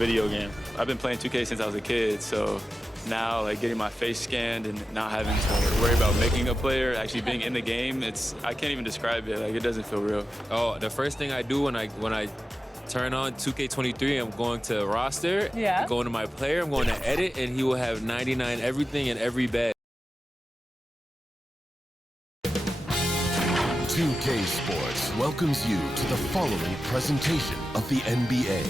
video game. I've been playing 2K since I was a kid, so now like getting my face scanned and not having to worry about making a player, actually being in the game, I can't even describe it. Like, it doesn't feel real. Oh, the first thing I do when I turn on 2K23, I'm going to roster, I'm going to my player, I'm going to edit, and he will have 99 everything in every bed. 2K Sports welcomes you to the following presentation of the NBA.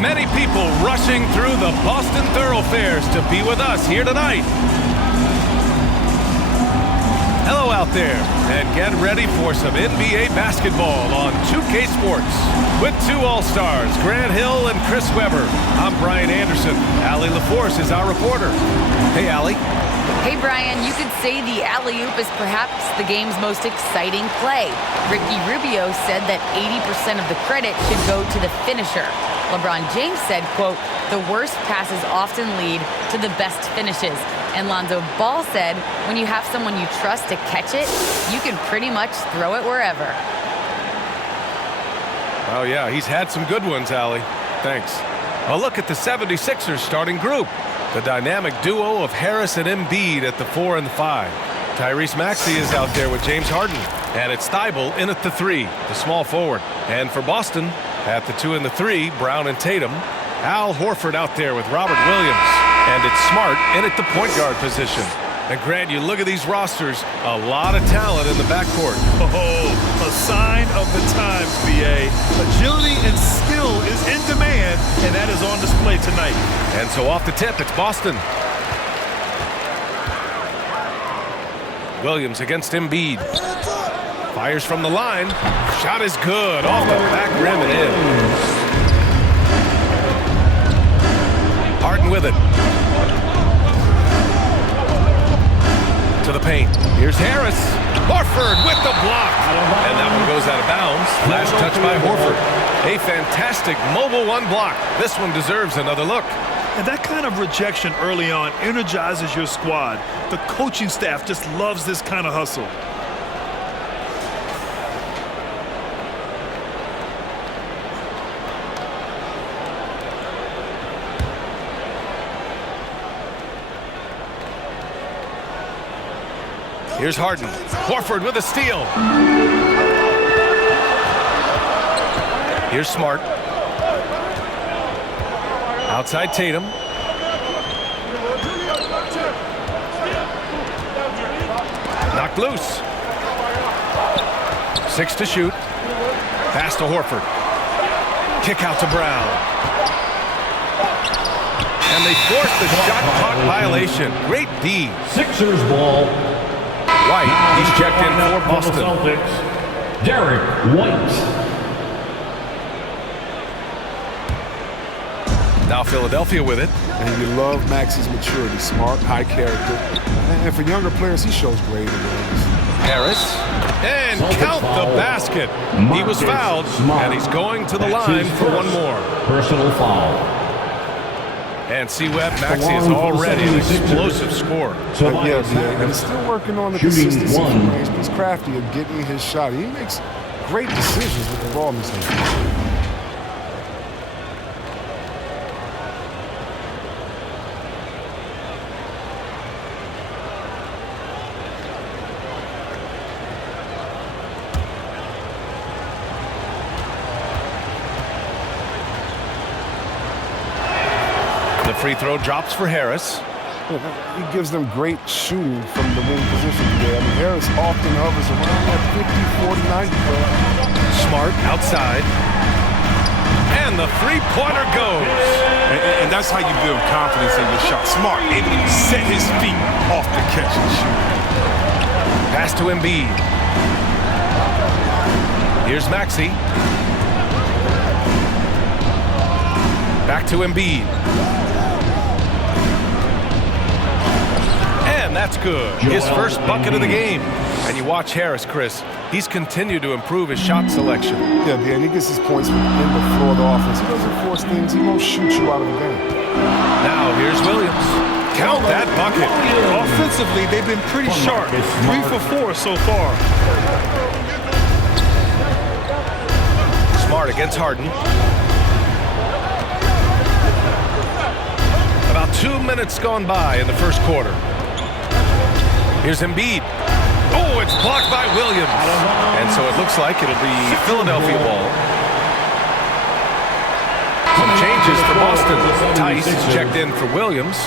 Many people rushing through the Boston thoroughfares to be with us here tonight. Hello out there, and get ready for some NBA basketball on 2K Sports. With two All-Stars, Grant Hill and Chris Webber. I'm Brian Anderson. Allie LaForce is our reporter. Hey, Allie. Hey, Brian, you could say the alley-oop is perhaps the game's most exciting play. Ricky Rubio said that 80% of the credit should go to the finisher. LeBron James said, quote, the worst passes often lead to the best finishes. And Lonzo Ball said, when you have someone you trust to catch it, you can pretty much throw it wherever. Oh, yeah, he's had some good ones, Allie. Thanks. A look at the 76ers starting group. The dynamic duo of Harris and Embiid at the 4 and the 5. Tyrese Maxey is out there with James Harden. And it's Thibault in at the 3, the small forward. And for Boston, at the 2 and the 3, Brown and Tatum. Al Horford out there with Robert Williams. And it's Smart in at the point guard position. And Grant, you look at these rosters, a lot of talent in the backcourt. Oh, a sign of the times, BA. Agility and skill is in demand, and that is on display tonight. And so off the tip, it's Boston. Williams against Embiid. Fires from the line. Shot is good. Off the back rim and in. Harden with it. To the paint. Here's Harris. Horford with the block. And that one goes out of bounds. Last touch by Horford. A fantastic mobile one block. This one deserves another look. And that kind of rejection early on energizes your squad. The coaching staff just loves this kind of hustle. Here's Harden. Horford with a steal. Here's Smart. Outside Tatum. Knocked loose. 6 to shoot. Pass to Horford. Kick out to Brown. And they force the shot clock violation. Great D. Sixers ball. White, he's checked in for Boston. Celtics, Derek White. Now Philadelphia with it. And you love Maxey's maturity, smart, high character. And for younger players, he shows great awareness. Harris. And count the basket. He was fouled, and he's going to the line for one more. Personal foul. And C-Web, Maxey is already an explosive scorer. And he's still working on the consistency range, but he's crafty at getting his shot. He makes great decisions with the ball in his hand. The free throw drops for Harris. He gives them great shooting from the wing position today. I mean, Harris often hovers around that 50, 40, 90 play. Smart outside. And the three-pointer goes. And that's how you build confidence in your shot. Smart, able to set his feet off the catch and shoot. Pass to Embiid. Here's Maxey. Back to Embiid. And that's good. His first bucket of the game. And you watch Harris, Chris. He's continued to improve his shot selection. Yeah, Dan, he gets his points from in the floor of the offense. He doesn't force things. He won't shoot you out of the game. Now here's Williams. Count that bucket. Offensively, they've been pretty sharp. 3 for 4 so far. Smart against Harden. About 2 minutes gone by in the first quarter. Here's Embiid. Oh, it's blocked by Williams. And so it looks like it'll be Philadelphia ball. Some changes for Boston. Tice is checked in for Williams.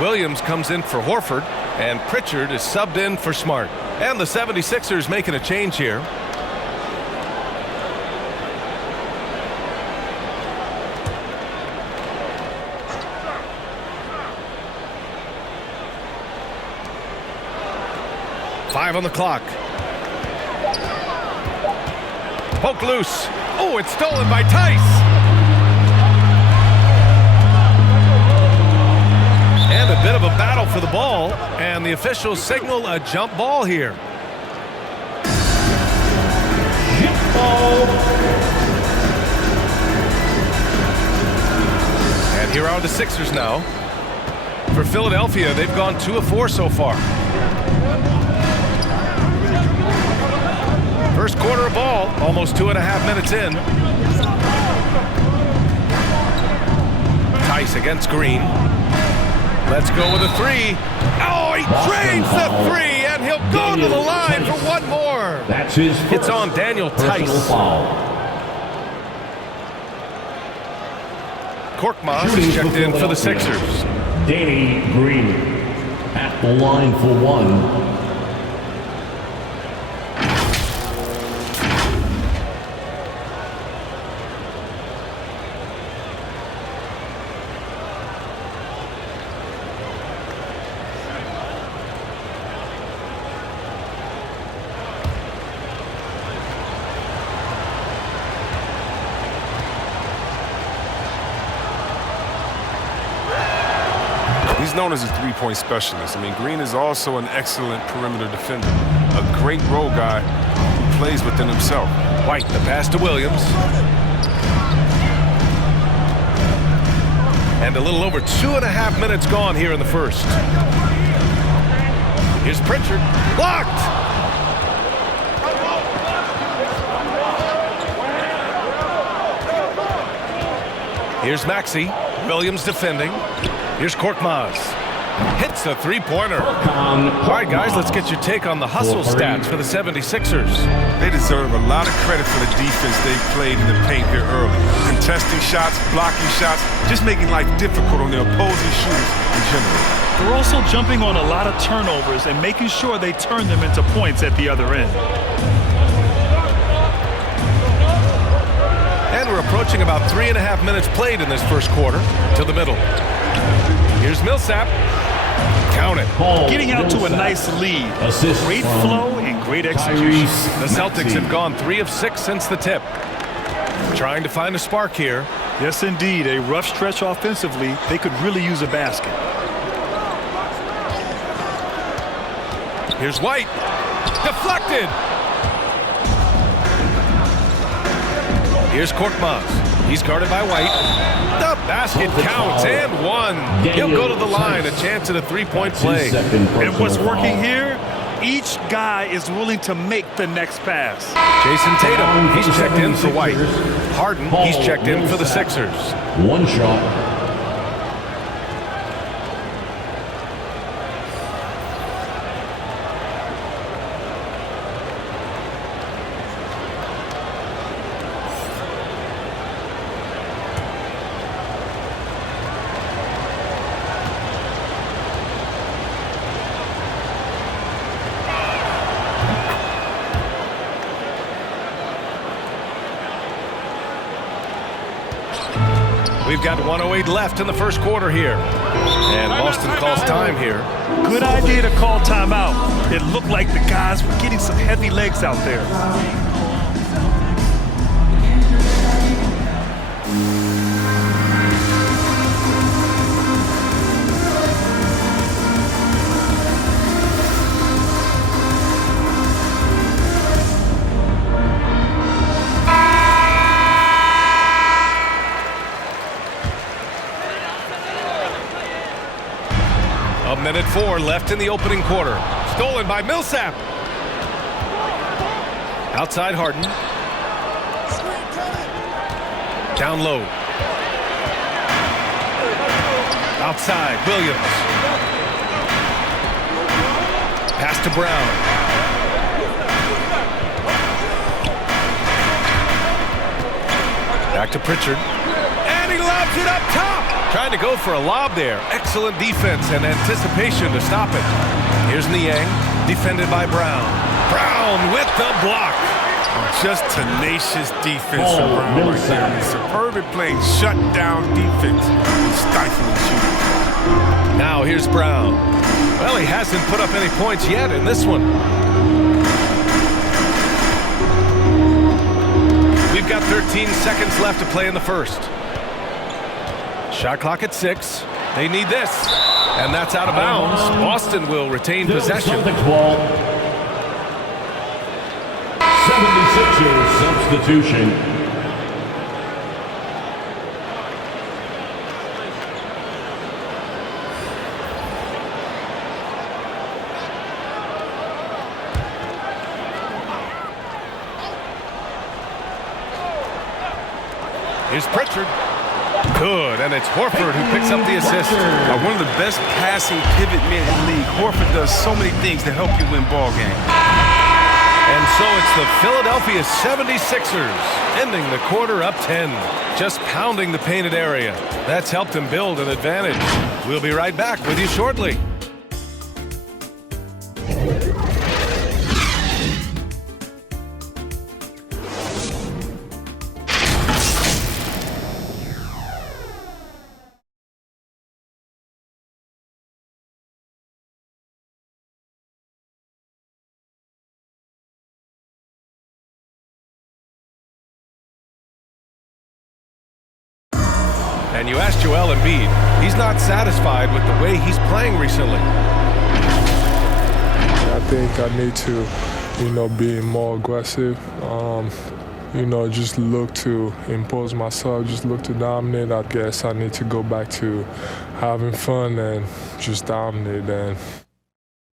Williams comes in for Horford. And Pritchard is subbed in for Smart. And the 76ers making a change here. Five on the clock. Poke loose. Oh, it's stolen by Tice. And a bit of a battle for the ball. And the officials signal a jump ball here. Jump ball. And here are the Sixers now. For Philadelphia, they've gone 2 of 4 so far. First quarter of ball, almost 2.5 minutes in. Tice against Green. Let's go with a 3. Oh, he drains the 3, and he'll go to the line for one more. That's his first. It's on Daniel Tice. Foul. Korkmaz is checked in for the Sixers. Danny Green at the line for one. He's known as a three-point specialist. I mean, Green is also an excellent perimeter defender, a great role guy who plays within himself. White, the pass to Williams. And a little over 2.5 minutes gone here in the first. Here's Pritchard. Blocked! Here's Maxey. Williams defending. Here's Korkmaz. Hits a three-pointer. All right, guys, let's get your take on the hustle stats for the 76ers. They deserve a lot of credit for the defense they played in the paint here early. Contesting shots, blocking shots, just making life difficult on the opposing shooters in general. They're also jumping on a lot of turnovers and making sure they turn them into points at the other end. And we're approaching about 3.5 minutes played in this first quarter to the middle. Here's Millsap. Count it. Getting out to a nice lead. Great flow and great execution. The Celtics have gone 3 of 6 since the tip. Trying to find a spark here. Yes, indeed. A rough stretch offensively. They could really use a basket. Here's White. Deflected. Here's Korkmaz. He's guarded by White. The basket counts and one. He'll go to the line. A chance at a three-point play. And what's working here? Each guy is willing to make the next pass. Jason Tatum, he's checked in for White. Harden, he's checked in for the Sixers. One shot. We've got 1:08 left in the first quarter here. And Boston calls time here. Good idea to call timeout. It looked like the guys were getting some heavy legs out there. Minute 4 left in the opening quarter. Stolen by Millsap. Outside Harden. Down low. Outside, Williams. Pass to Brown. Back to Pritchard. And he lobs it up top. Trying to go for a lob there. Excellent defense and anticipation to stop it. Here's Niang, defended by Brown. Brown with the block. Just tenacious defense from Brown right there. Superb at playing shut-down defense and stifling shooting. Now here's Brown. Well, he hasn't put up any points yet in this one. We've got 13 seconds left to play in the first. Shot clock at 6. They need this. And that's out of bounds. Boston will retain possession. Celtics ball. 76ers substitution. Here's Pritchard. Good, and it's Horford who picks up the assist. One of the best passing pivot men in the league. Horford does so many things to help you win ball games. And so it's the Philadelphia 76ers ending the quarter up 10. Just pounding the painted area. That's helped them build an advantage. We'll be right back with you shortly. And you asked Joel Embiid. He's not satisfied with the way he's playing recently. I think I need to, be more aggressive. Just look to impose myself, just look to dominate. I guess I need to go back to having fun and just dominate. And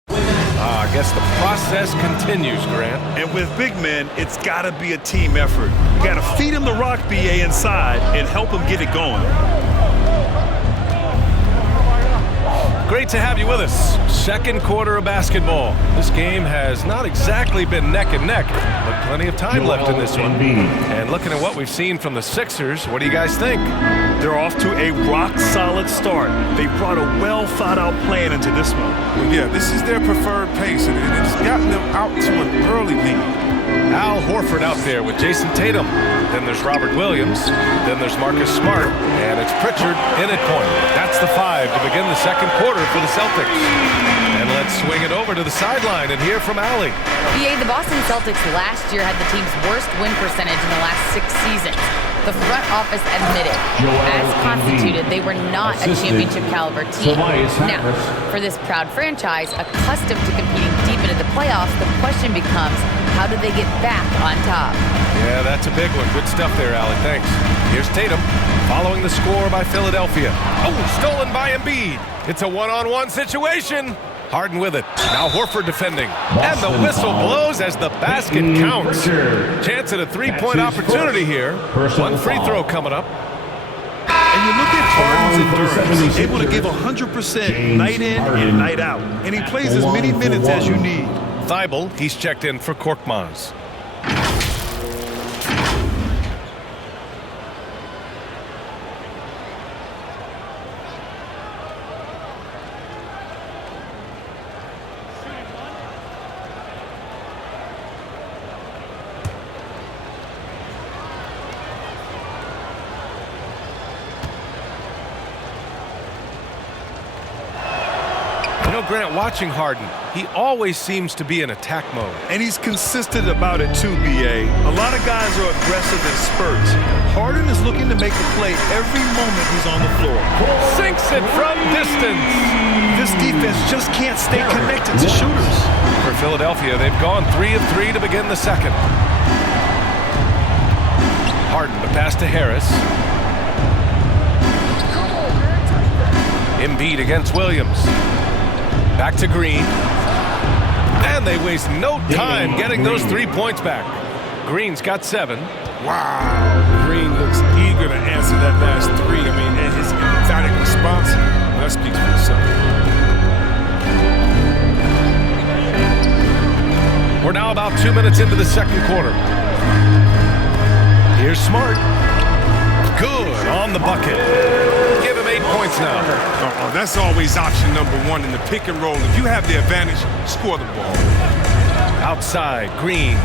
I guess the process continues, Grant. And with big men, it's got to be a team effort. You got to feed him the rock, BA, inside and help him get it going. Great to have you with us. Second quarter of basketball. This game has not exactly been neck and neck, but plenty of time left in this one. And looking at what we've seen from the Sixers, what do you guys think? They're off to a rock-solid start. They brought a well-thought-out plan into this one. Well, yeah, this is their preferred pace, and it's gotten them out to an early lead. Al Horford out there with Jason Tatum. Then there's Robert Williams. Then there's Marcus Smart. And it's Pritchard in at point. That's the 5 to begin the second quarter for the Celtics. And let's swing it over to the sideline and hear from Allie. BA, the Boston Celtics last year had the team's worst win percentage in the last 6 seasons. The front office admitted, as constituted, they were not a championship-caliber team. Now, for this proud franchise, accustomed to competing deep into the playoffs, the question becomes, how do they get back on top? Yeah, that's a big one. Good stuff there, Allie. Thanks. Here's Tatum, following the score by Philadelphia. Oh, stolen by Embiid. It's a one-on-one situation. Harden with it. Now Horford defending. And the whistle blows as the basket counts. Chance at a three-point opportunity here. One free throw coming up. And you look at Harden's endurance, able to give 100% night in and night out. And he plays as many minutes as you need. Thibault, he's checked in for Korkmaz. Grant, watching Harden, he always seems to be in attack mode. And he's consistent about it too, BA. A lot of guys are aggressive in spurts. Harden is looking to make a play every moment he's on the floor. Sinks it from distance. This defense just can't stay connected to shooters. For Philadelphia, they've gone 3 of 3 to begin the second. Harden, the pass to Harris. Embiid against Williams. Back to Green. And they waste no time getting those 3 points back. Green's got 7. Wow. Green looks eager to answer that last three. I mean, and his emphatic response, that speaks for itself. We're now about 2 minutes into the second quarter. Here's Smart. Good on the bucket. Give him 8 points now. That's always option number one in the pick and roll. If you have the advantage, score the ball. Outside, Green.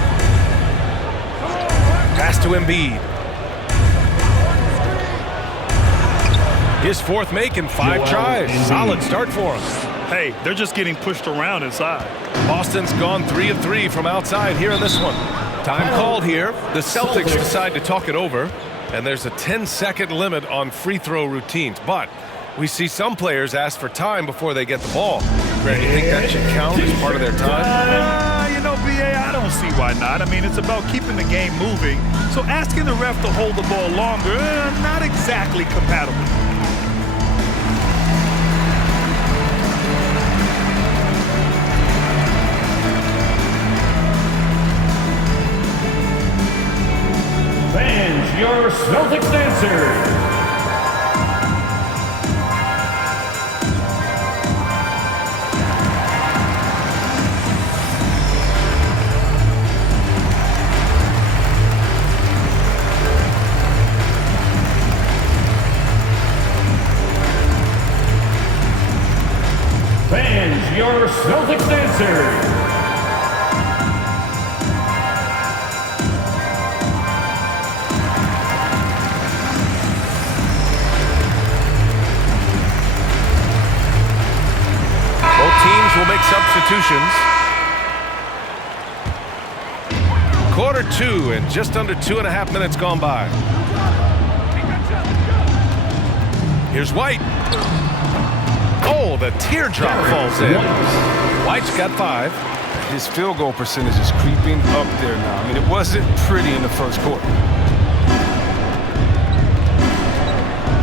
Pass to Embiid. His fourth make in 5 tries. Solid start for him. Hey, they're just getting pushed around inside. Boston's gone 3 of 3 from outside here in this one. Time called here. The Celtics decide to talk it over, and there's a 10-second limit on free throw routines. But we see some players ask for time before they get the ball. Greg, you think that should count as part of their time? You know, BA, I don't see why not. I mean, it's about keeping the game moving. So asking the ref to hold the ball longer, not exactly compatible. Fans, your Celtics dancers. Fans, your Celtics dancers. Will make substitutions. Quarter 2 and just under 2.5 minutes gone by. Here's White. Oh, the teardrop falls in. White's got 5. His field goal percentage is creeping up there now. I mean, it wasn't pretty in the first quarter.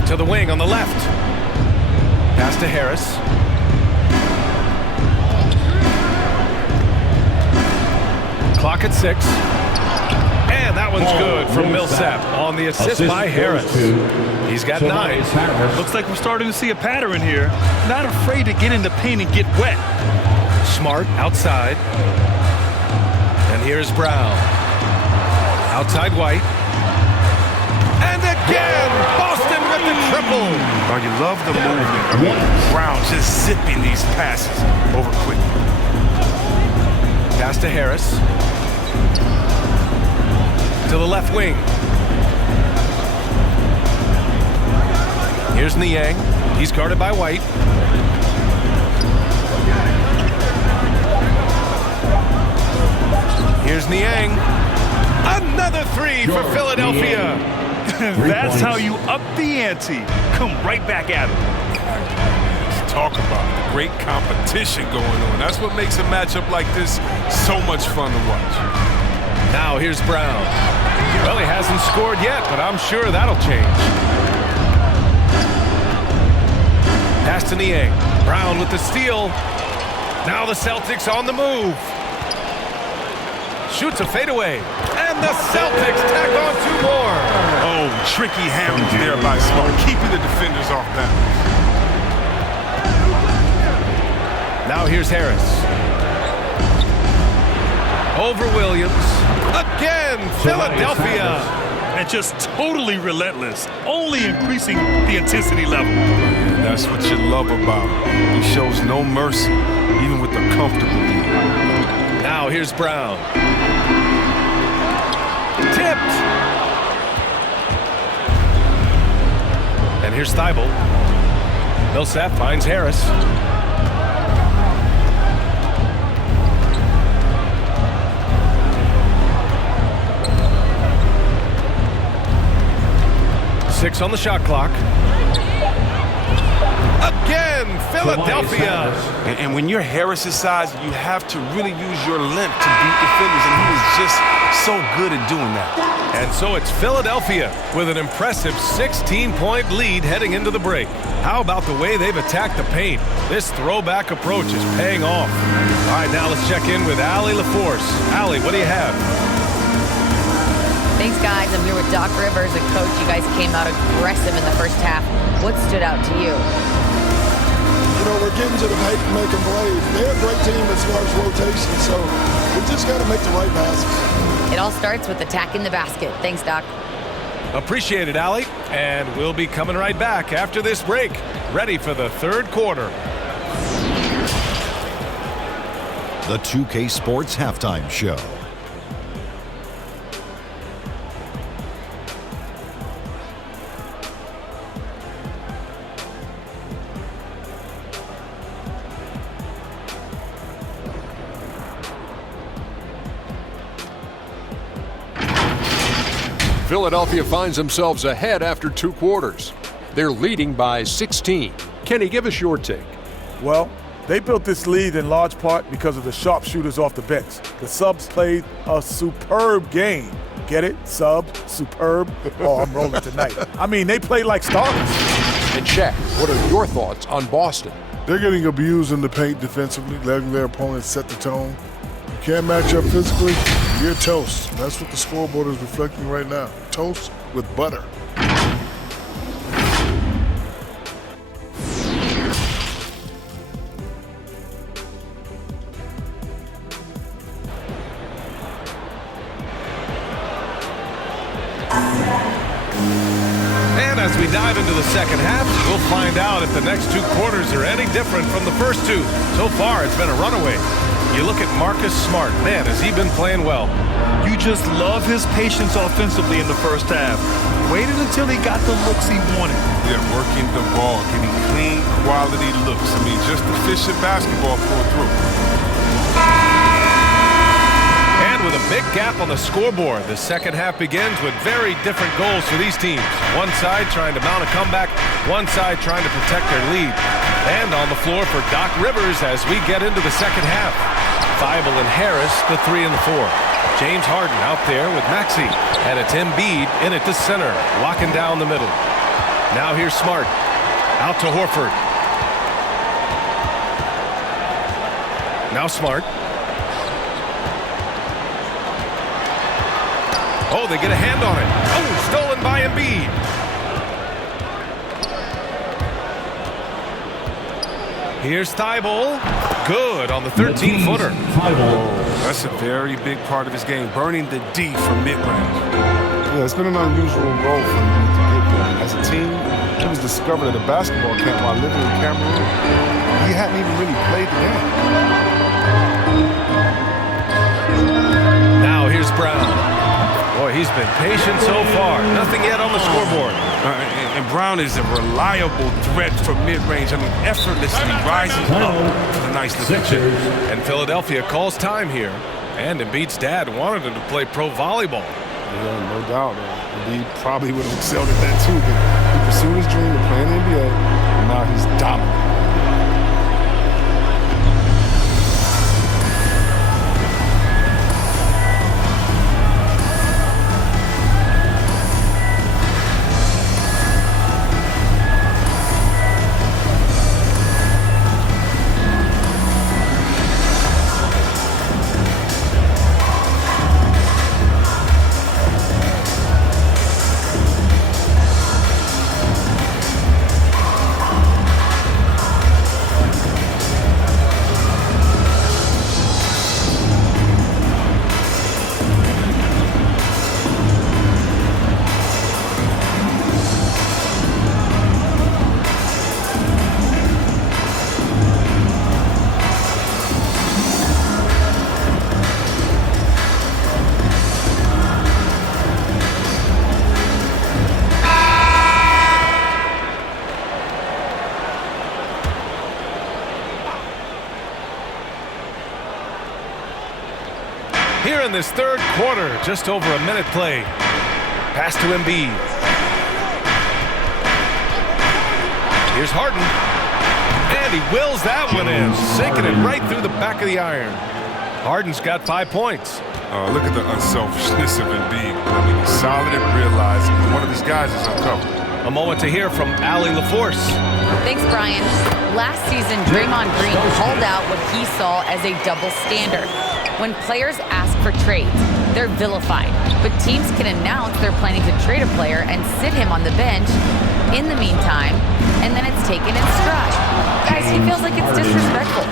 To the wing on the left. Pass to Harris. Clock at 6. And that one's good from Millsap on the assist by Harris. He's got 9. Looks like we're starting to see a pattern here. Not afraid to get in the paint and get wet. Smart outside. And here's Brown. Outside White. And again, Boston with the triple. Oh, you love the movement. I mean, Brown just zipping these passes over quickly. Pass to Harris. To the left wing. Here's Niang. He's guarded by White. Here's Niang. Another 3 for Philadelphia. That's how you up the ante. Come right back at him. Talk about it. Great competition going on. That's what makes a matchup like this so much fun to watch. Now here's Brown. Well, he hasn't scored yet, but I'm sure that'll change. Pass to Niang. Brown with the steal. Now the Celtics on the move. Shoots a fadeaway. And the Celtics tack on 2 more. Oh, tricky handles there by Smart, keeping the defenders off balance. Now here's Harris. Over Williams. Again, Philadelphia. And just totally relentless, only increasing the intensity level. That's what you love about him. He shows no mercy, even with the comfortable lead. Now here's Brown. Tipped. And here's Thibault. Millsap finds Harris. Six on the shot clock. Again, Philadelphia. And when you're Harris's size, you have to really use your length to beat defenders, and he was just so good at doing that. And so it's Philadelphia with an impressive 16-point lead heading into the break. How about the way they've attacked the paint? This throwback approach is paying off. All right, now let's check in with Allie LaForce. Allie, what do you have? Thanks, guys. I'm here with Doc Rivers, a coach. You guys came out aggressive in the first half. What stood out to you? You know, we're getting to the paint and making plays. They're a great team as far as rotation, so we just got to make the right passes. It all starts with attacking the basket. Thanks, Doc. Appreciate it, Allie. And we'll be coming right back after this break. Ready for the third quarter. The 2K Sports Halftime Show. Philadelphia finds themselves ahead after 2 quarters. They're leading by 16. Kenny, give us your take. Well, they built this lead in large part because of the sharpshooters off the bench. The subs played a superb game. Get it? Sub, superb. Oh, I'm rolling tonight. I mean, they played like stars. And Shaq, what are your thoughts on Boston? They're getting abused in the paint defensively, letting their opponents set the tone. You can't match up physically, you're toast. That's what the scoreboard is reflecting right now. Toast with butter. And as we dive into the second half, we'll find out if the next 2 quarters are any different from the first 2. So far, it's been a runaway. You look at Marcus Smart. Man, has he been playing well. You just love his patience offensively in the first half. Waited until he got the looks he wanted. Yeah, working the ball, getting clean, quality looks. I mean, just efficient basketball pulled through. And with a big gap on the scoreboard, the second half begins with very different goals for these teams. One side trying to mount a comeback, one side trying to protect their lead. And on the floor for Doc Rivers as we get into the second half. Thibault and Harris, the 3 and the 4. James Harden out there with Maxey. And it's Embiid in at the center, locking down the middle. Now here's Smart. Out to Horford. Now Smart. Oh, they get a hand on it. Oh, stolen by Embiid. Here's Thibault. Good on the 13-footer. Oh, that's a very big part of his game, burning the D from mid-range. Yeah, it's been an unusual role for him to get there. As a team, he was discovered at a basketball camp while living in Cameroon. He hadn't even really played the game. Now here's Brown. Boy, he's been patient so far. Nothing yet on the scoreboard. And Brown is a reliable threat from mid-range. I mean, effortlessly rising up for the nice little chip. And Philadelphia calls time here. And Embiid's dad wanted him to play pro volleyball. Yeah, no doubt. Embiid probably would have excelled at that too, but he pursued his dream of playing in the NBA, and now he's dominant. Here in this third quarter, just over a minute play. Pass to Embiid. Here's Harden. And he wills that one in, sinking it right through the back of the iron. Harden's got 5 points. Look at the unselfishness of Embiid. I mean, he's solid at realizing one of these guys is uncovered. A moment to hear from Allie LaForce. Thanks, Brian. Last season, Draymond Green called out what he saw as a double standard. When players ask for trades, they're vilified. But teams can announce they're planning to trade a player and sit him on the bench in the meantime, and then it's taken in stride. Guys, he feels like it's disrespectful.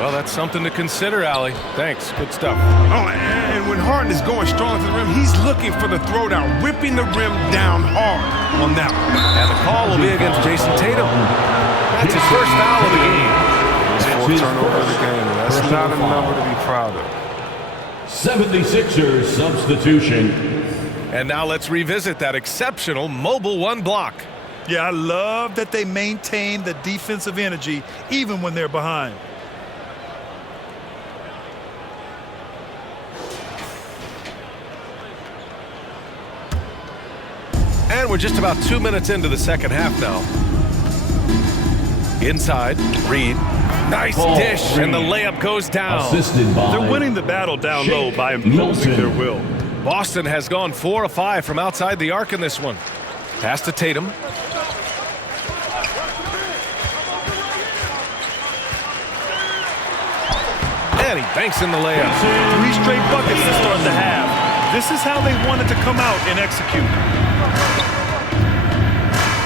Well, that's something to consider, Allie. Thanks. Good stuff. Oh, and when Harden is going strong to the rim, he's looking for the throwdown, ripping the rim down hard on that one. And the call will be against Jason Tatum. That's his first foul of the game. His 4th turnover of the game. That's not a number to be proud of. 76ers substitution. And now let's revisit that exceptional mobile one block. Yeah, I love that they maintain the defensive energy even when they're behind. And we're just about 2 minutes into the second half now. Inside, Reed. Nice dish, and the layup goes down. Assisted by They're winning the battle down low by imposing their will. Boston has gone 4 of 5 from outside the arc in this one. Pass to Tatum. And he banks in the layup. 3 straight buckets to start the half. This is how they wanted to come out and execute.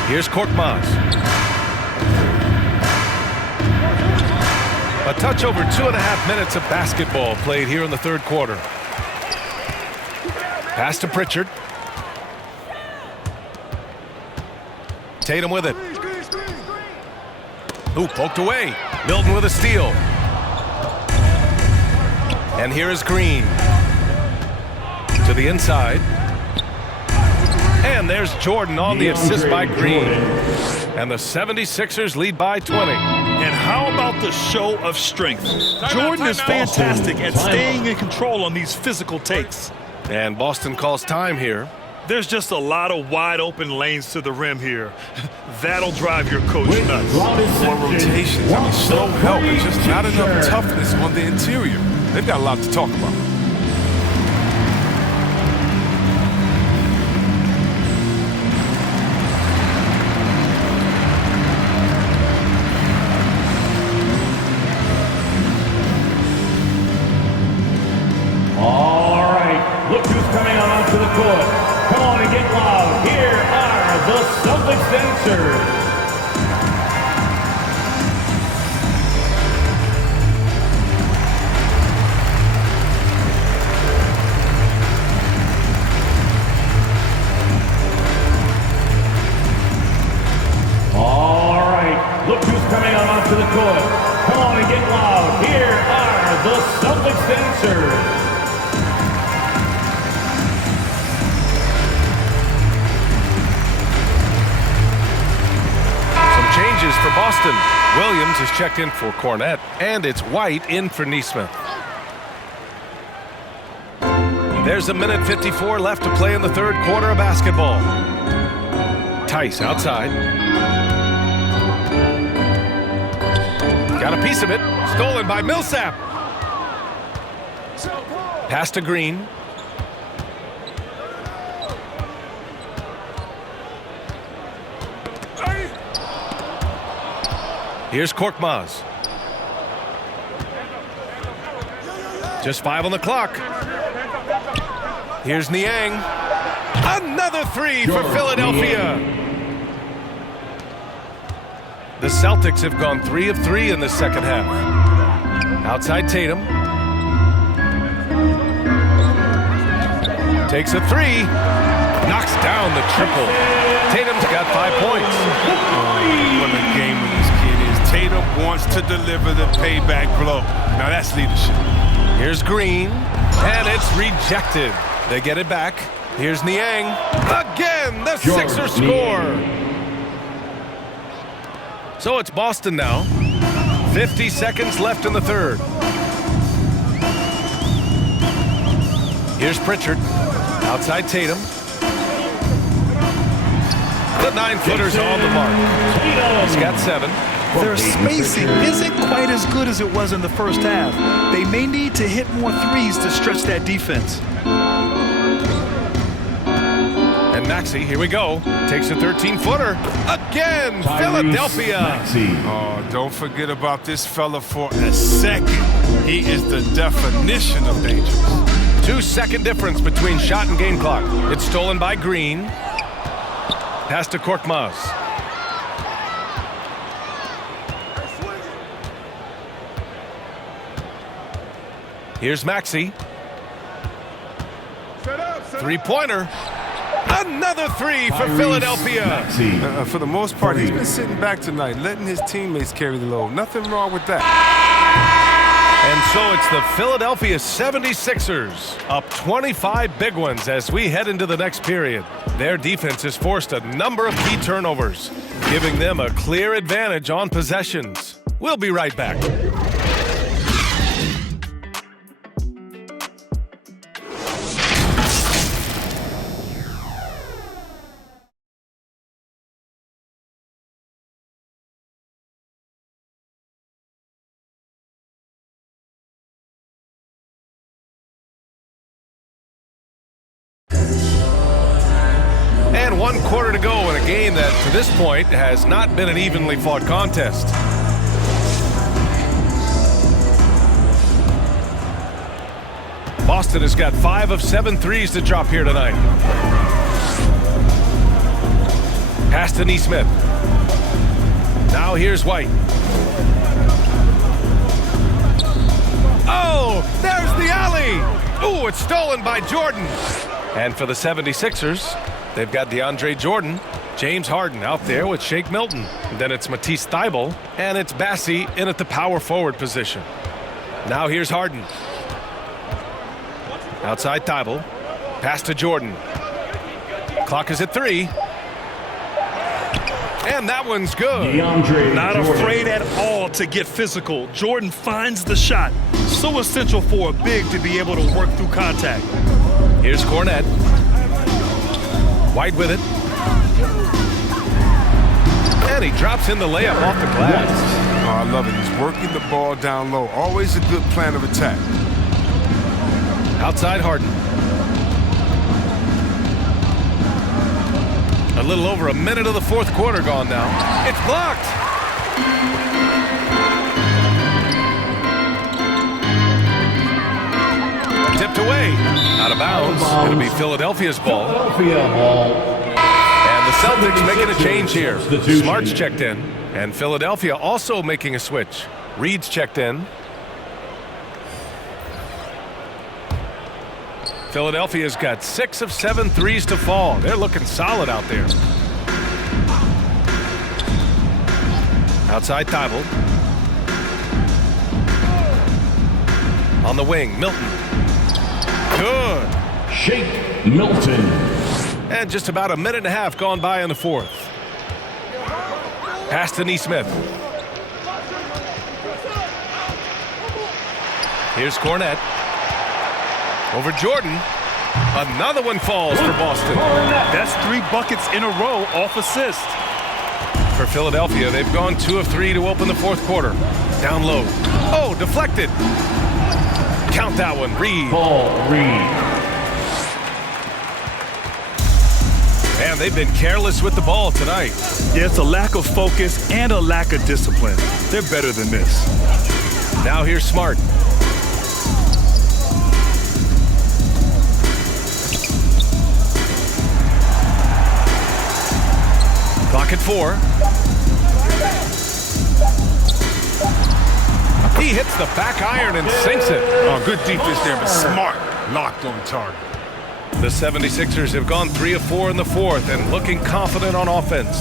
Here's Korkmaz. A touch over 2.5 minutes of basketball played here in the third quarter. Pass to Pritchard. Tatum with it. Ooh, poked away. Milton with a steal. And here is Green. To the inside. And there's Jordan on the assist by Green. And the 76ers lead by 20. And how about the show of strength? Jordan is fantastic at staying in control on these physical takes. And Boston calls time here. There's just a lot of wide open lanes to the rim here. That'll drive your coach nuts. More rotations. I mean, slow help. It's just not enough toughness on the interior. They've got a lot to talk about. All right, look who's coming onto the court. Come on and get loud. Here are the Celtics dancers. All right, look who's coming onto the court. Come on and get loud. Here are the Celtics dancers. Changes for Boston. Williams is checked in for Cornette, and it's White in for Nesmith. There's 1:54 left to play in the third quarter of basketball. Tice outside. Got a piece of it. Stolen by Millsap. Pass to Green. Here's Korkmaz. Just 5 on the clock. Here's Niang. Another 3 for Philadelphia. The Celtics have gone 3 of 3 in the second half. Outside Tatum. Takes a 3. Knocks down the triple. Tatum's got 5 points. What a game of this kid is. Tatum wants to deliver the payback blow. Now that's leadership. Here's Green, and it's rejected. They get it back. Here's Niang. Again, the Sixers score. So it's Boston now. 50 seconds left in the third. Here's Pritchard. Outside Tatum. The 9-footer's on the mark. He's got 7. Their spacing isn't quite as good as it was in the first half. They may need to hit more threes to stretch that defense. And Maxey, here we go, takes a 13-footer. Again, Philadelphia. Oh, don't forget about this fella for a second. He is the definition of dangerous. 2-second difference between shot and game clock. It's stolen by Green. Pass to Korkmaz. Here's Maxey. Three-pointer. Another three for Philadelphia. For the most part, he's been sitting back tonight, letting his teammates carry the load. Nothing wrong with that. And so it's the Philadelphia 76ers up 25 big ones as we head into the next period. Their defense has forced a number of key turnovers, giving them a clear advantage on possessions. We'll be right back. And 1 quarter to go in a game that, to this point, has not been an evenly fought contest. Boston has got 5 of 7 threes to drop here tonight. Pass to Nesmith. Now here's White. Oh, there's the alley. Ooh, it's stolen by Jordan. And for the 76ers, they've got DeAndre Jordan, James Harden out there with Shake Milton. And then it's Matisse Thybulle, and it's Bassie in at the power forward position. Now here's Harden. Outside Thybulle. Pass to Jordan. Clock is at 3. And that one's good. Not afraid at all to get physical. Jordan finds the shot. So essential for a big to be able to work through contact. Here's Cornette. White with it. And he drops in the layup off the glass. Oh, I love it. He's working the ball down low. Always a good plan of attack. Outside Harden. A little over a minute of the fourth quarter gone now. It's blocked. Tipped away. Out of bounds. It'll be Philadelphia's ball. And the Celtics making a change here. Smart's checked in. And Philadelphia also making a switch. Reed's checked in. Philadelphia's got 6 of 7 threes to fall. They're looking solid out there. Outside Thybulle. On the wing, Milton. Good. Shake Milton. And just about a minute and a half gone by in the fourth. Pass to Nesmith. Here's Cornette. Over Jordan. Another one falls for Boston. That's 3 buckets in a row off assist. For Philadelphia, they've gone 2 of 3 to open the fourth quarter. Down low. Oh, deflected. Count that one, Reed. Ball, Reed. Man, they've been careless with the ball tonight. Yeah, it's a lack of focus and a lack of discipline. They're better than this. Now here's Smart. Clock at 4. He hits the back iron and sinks it. Oh, good defense there, but Smart locked on target. The 76ers have gone 3 of 4 in the fourth and looking confident on offense.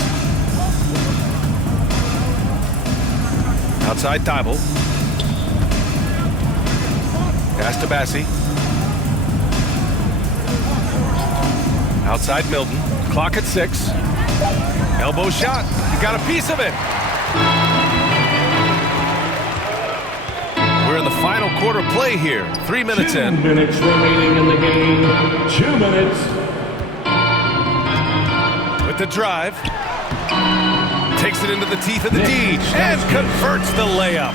Outside Thybulle. Pass to Bassie. Outside Milton. Clock at 6. Elbow shot. He got a piece of it. We're in the final quarter play here. 3 minutes 2 in. minutes remaining in the game. 2 minutes. With the drive. Takes it into the teeth of the D and converts the layup.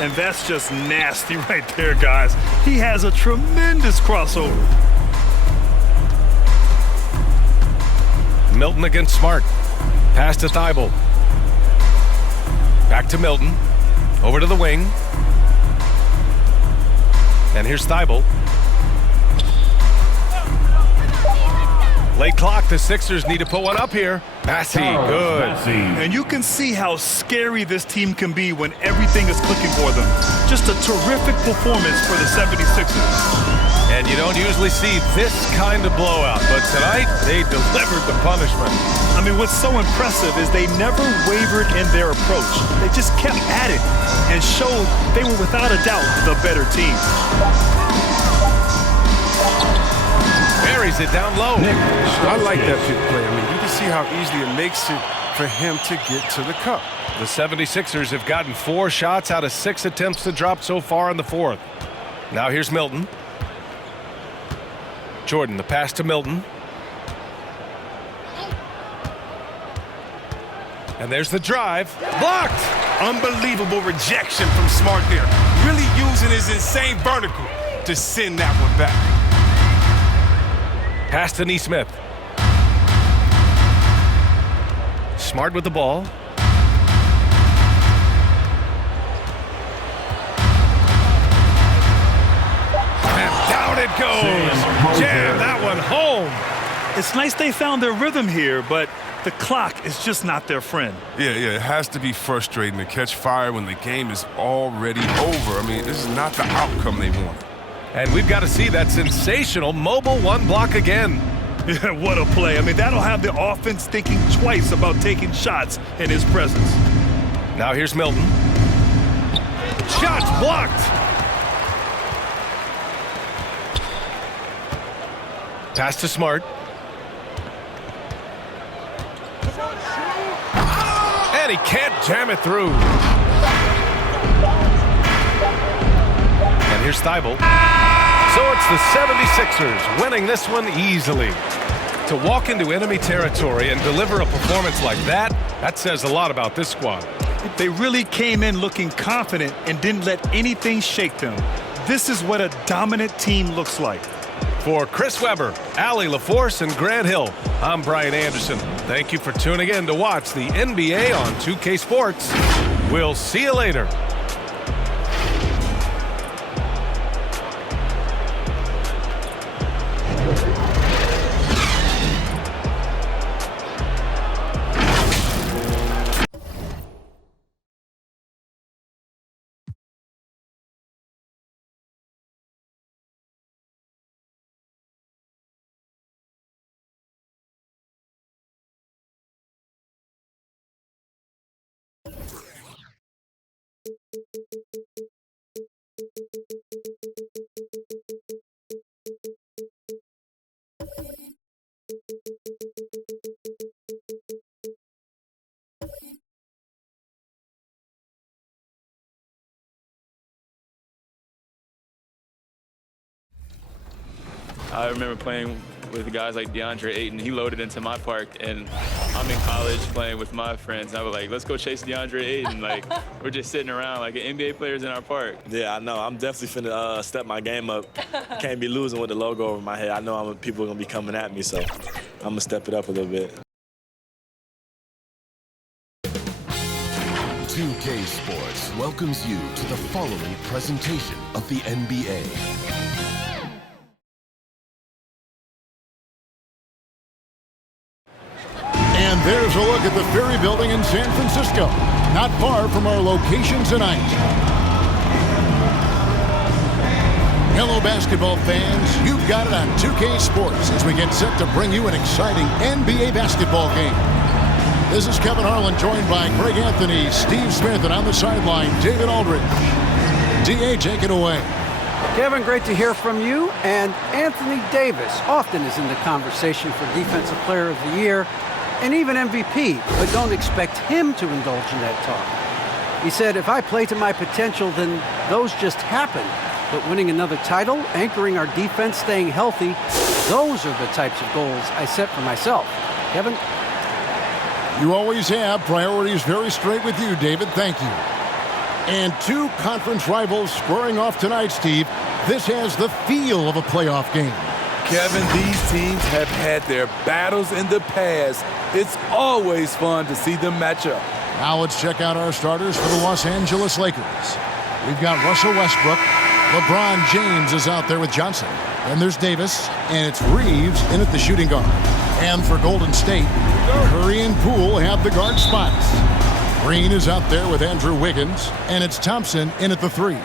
And that's just nasty right there, guys. He has a tremendous crossover. Milton against Smart. Pass to Thybulle. Back to Milton. Over to the wing. And here's Thybulle. Late clock, the Sixers need to put one up here. Massey, good. And you can see how scary this team can be when everything is clicking for them. Just a terrific performance for the 76ers. And you don't usually see this kind of blowout, but tonight they delivered the punishment. I mean, what's so impressive is they never wavered in their approach. They just kept at it and showed they were without a doubt the better team. Buries it down low. I like that pick play. I mean, you can see how easily it makes it for him to get to the cup. The 76ers have gotten 4 shots out of 6 attempts to drop so far in the fourth. Now here's Milton. Jordan, the pass to Milton. And there's the drive. Blocked! Unbelievable rejection from Smart there. Really using his insane vertical to send that one back. Pass to Nesmith. Smart with the ball. And down it goes. Jam that one home. It's nice they found their rhythm here, but the clock is just not their friend. Yeah, it has to be frustrating to catch fire when the game is already over. I mean, this is not the outcome they want. And we've got to see that sensational mobile one block again. Yeah, what a play. I mean, that'll have the offense thinking twice about taking shots in his presence. Now here's Milton. Shots blocked. Pass to Smart. And he can't jam it through. And here's Thibault. So it's the 76ers winning this one easily. To walk into enemy territory and deliver a performance like that, that says a lot about this squad. They really came in looking confident and didn't let anything shake them. This is what a dominant team looks like. For Chris Webber, Allie LaForce, and Grant Hill, I'm Brian Anderson. Thank you for tuning in to watch the NBA on 2K Sports. We'll see you later. I remember playing with guys like DeAndre Ayton. He loaded into my park, and I'm in college playing with my friends. And I was like, let's go chase DeAndre Ayton. Like, we're just sitting around like NBA players in our park. Yeah, I know. I'm definitely finna step my game up. Can't be losing with the logo over my head. I know people are going to be coming at me, so I'm going to step it up a little bit. 2K Sports welcomes you to the following presentation of the NBA. And there's a look at the Ferry Building in San Francisco, not far from our location tonight. Hello, basketball fans. You've got it on 2K Sports as we get set to bring you an exciting NBA basketball game. This is Kevin Harlan, joined by Greg Anthony, Steve Smith, and on the sideline, David Aldridge. D.A., take it away. Kevin, great to hear from you. And Anthony Davis often is in the conversation for Defensive Player of the Year and even MVP, but don't expect him to indulge in that talk. He said, if I play to my potential, then those just happen. But winning another title, anchoring our defense, staying healthy, those are the types of goals I set for myself. Kevin? You always have. Priorities very straight with you, David. Thank you. And two conference rivals squaring off tonight, Steve. This has the feel of a playoff game. Kevin, these teams have had their battles in the past. It's always fun to see them match up. Now let's check out our starters for the Los Angeles Lakers. We've got Russell Westbrook. LeBron James is out there with Johnson. Then there's Davis, and it's Reeves in at the shooting guard. And for Golden State, Curry and Poole have the guard spots. Green is out there with Andrew Wiggins, and it's Thompson in at the 3.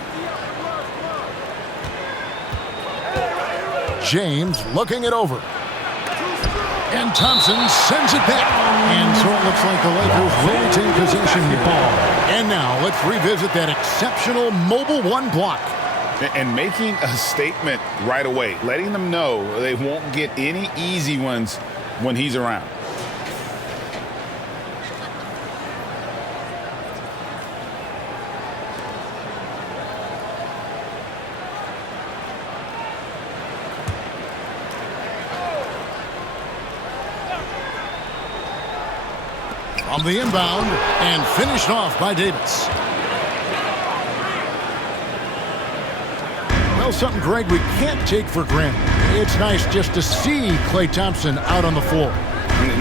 James looking it over. And Thompson sends it back. And so it looks like the Lakers will retain possession here. And now let's revisit that exceptional mobile 1 block. And making a statement right away, letting them know they won't get any easy ones when he's around. On the inbound and finished off by Davis. Well, something, Greg, we can't take for granted. It's nice just to see Klay Thompson out on the floor.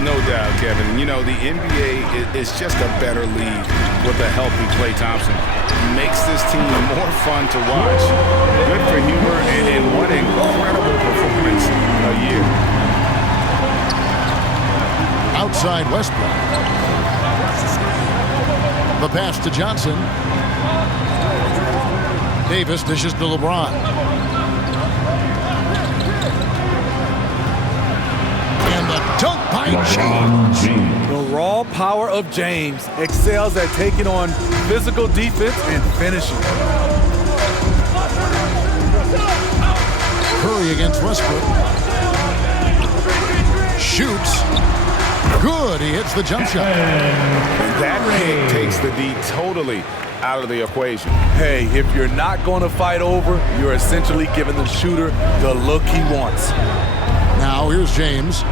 No doubt, Kevin. You know, the NBA is just a better league with a healthy Klay Thompson. Makes this team more fun to watch. Good for humor and what an incredible performance a year. Outside Westbrook. The pass to Johnson. Davis dishes to LeBron. And the dunk by James. The raw power of James excels at taking on physical defense and finishing. Curry against Westbrook. Shoots. Good. He hits the jump shot. That kick takes the D totally out of the equation. Hey, if you're not going to fight over, you're essentially giving the shooter the look he wants. Now here's James.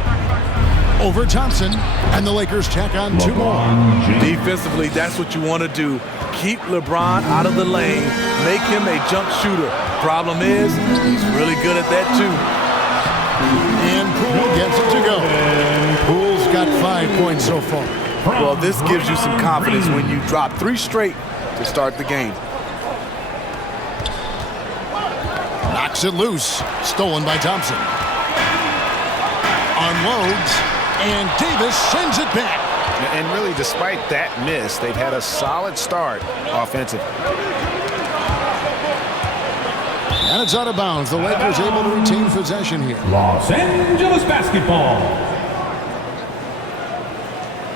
Over Thompson, and the Lakers tack on 2 more. Defensively, that's what you want to do. Keep LeBron out of the lane. Make him a jump shooter. Problem is, he's really good at that too. And Poole gets it to go. Poole's got 5 points so far. Well, this gives you some confidence when you drop 3 straight to start the game. Knocks it loose. Stolen by Thompson. Unloads. And Davis sends it back. And really, despite that miss, they've had a solid start offensively. And it's out of bounds. The Lakers able to retain possession here. Los Angeles basketball.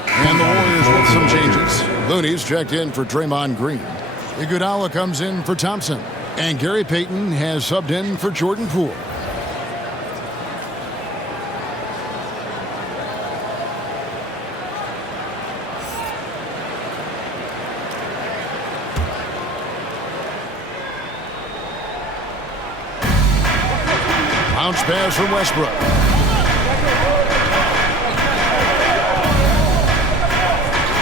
And the Warriors with some changes. Looney's checked in for Draymond Green. Iguodala comes in for Thompson. And Gary Payton has subbed in for Jordan Poole. Bounce pass from Westbrook.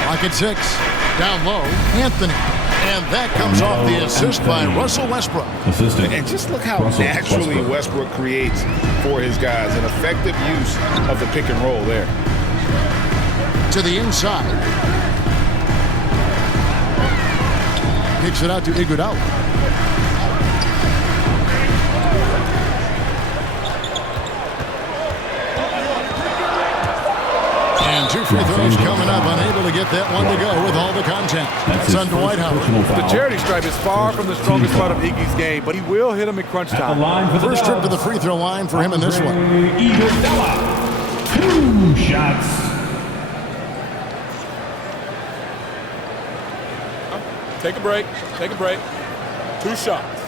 Lock at 6. Down low, Anthony. And that comes off the assist by Russell Westbrook. And just look how naturally Westbrook creates for his guys. An effective use of the pick and roll there. To the inside. Kicks it out to Iguodala. And 2 free throws coming up, unable to get that one to go with all the contact. It's on Dwight Howard. The charity stripe is far from the strongest part of Iggy's game, but he will hit him in crunch time. First trip to the free throw line for him in this one. Iguodala. 2 shots. Take a break. Take a break. 2 shots.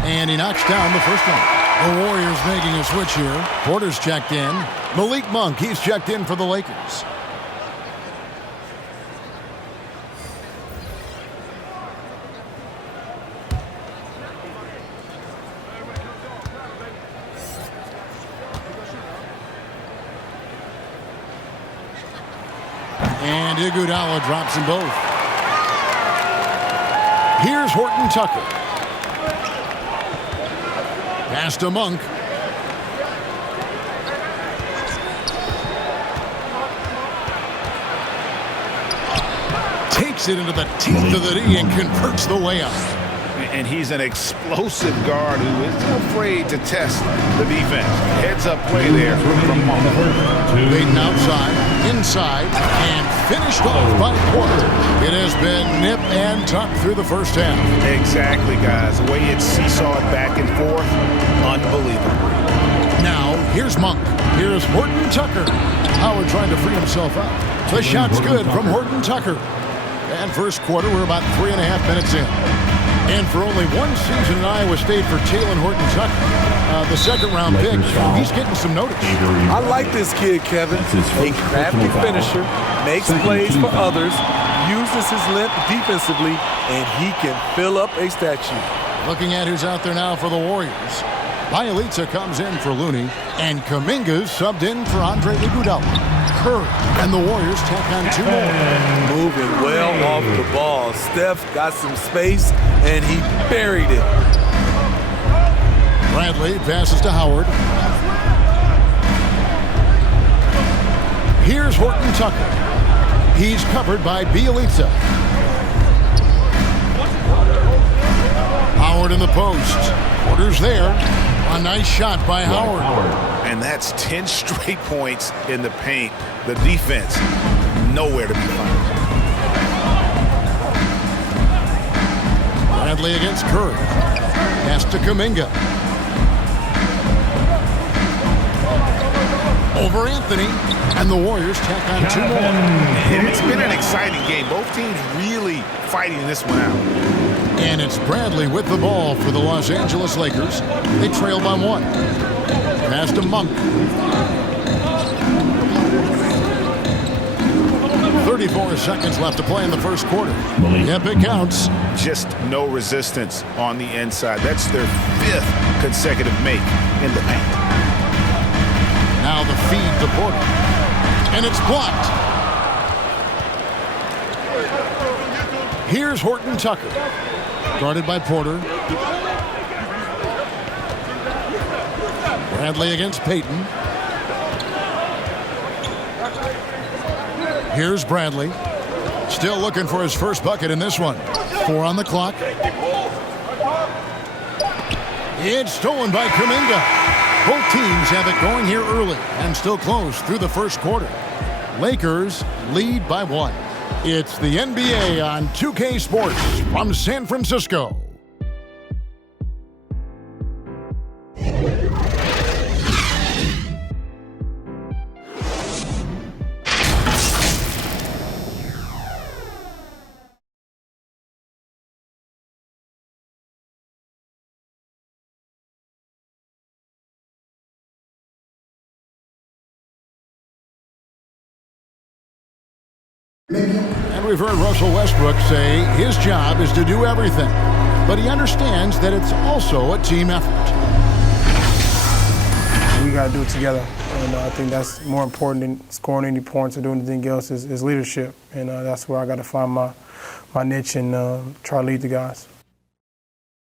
And he knocks down the first one. The Warriors making a switch here. Porter's checked in. Malik Monk, he's checked in for the Lakers. And Iguodala drops them both. Here's Horton Tucker. Pass to Monk. Takes it into the teeth of the D and converts the layup. And he's an explosive guard who isn't afraid to test the defense. Heads up play there from Monk. Baden outside, inside, and finished off by Porter. It has been nip and tuck through the first half. Exactly, guys. The way it's seesawed back and forth, unbelievable. Now, here's Monk. Here's Horton Tucker. Howard trying to free himself up. The shot's good from Horton Tucker. And first quarter, we're about 3.5 minutes in. And for only one season in Iowa State for Jalen Horton Tucker, the second-round pick, he's getting some notice. I like this kid, Kevin. A crafty finisher, makes plays for others, uses his length defensively, and he can fill up a statue. Looking at who's out there now for the Warriors. Bielitsa comes in for Looney, and Kuminga's subbed in for Andre Iguodala. Curry and the Warriors tack on 2 more. Moving well off the ball. Steph got some space, and he buried it. Bradley passes to Howard. Here's Horton Tucker. He's covered by Bielitsa. Howard in the post. Porter's there. A nice shot by Howard. And that's 10 straight points in the paint. The defense, nowhere to be found. Bradley against Curry. Pass to Kuminga. Over Anthony. And the Warriors tack on 2 more. And it's been an exciting game. Both teams really fighting this one out. And it's Bradley with the ball for the Los Angeles Lakers. They trail by 1. Pass to Monk. 34 seconds left to play in the first quarter. Yep, it counts. Just no resistance on the inside. That's their 5th consecutive make in the paint. Now the feed to Porter. And it's blocked. Here's Horton Tucker. Guarded by Porter. Bradley against Payton. Here's Bradley. Still looking for his first bucket in this one. 4 on the clock. It's stolen by Kuminga. Both teams have it going here early and still close through the first quarter. Lakers lead by 1. It's the NBA on 2K Sports from San Francisco. And we've heard Russell Westbrook say his job is to do everything, but he understands that it's also a team effort. We got to do it together, and I think that's more important than scoring any points or doing anything else is leadership, and that's where I got to find my niche and try to lead the guys.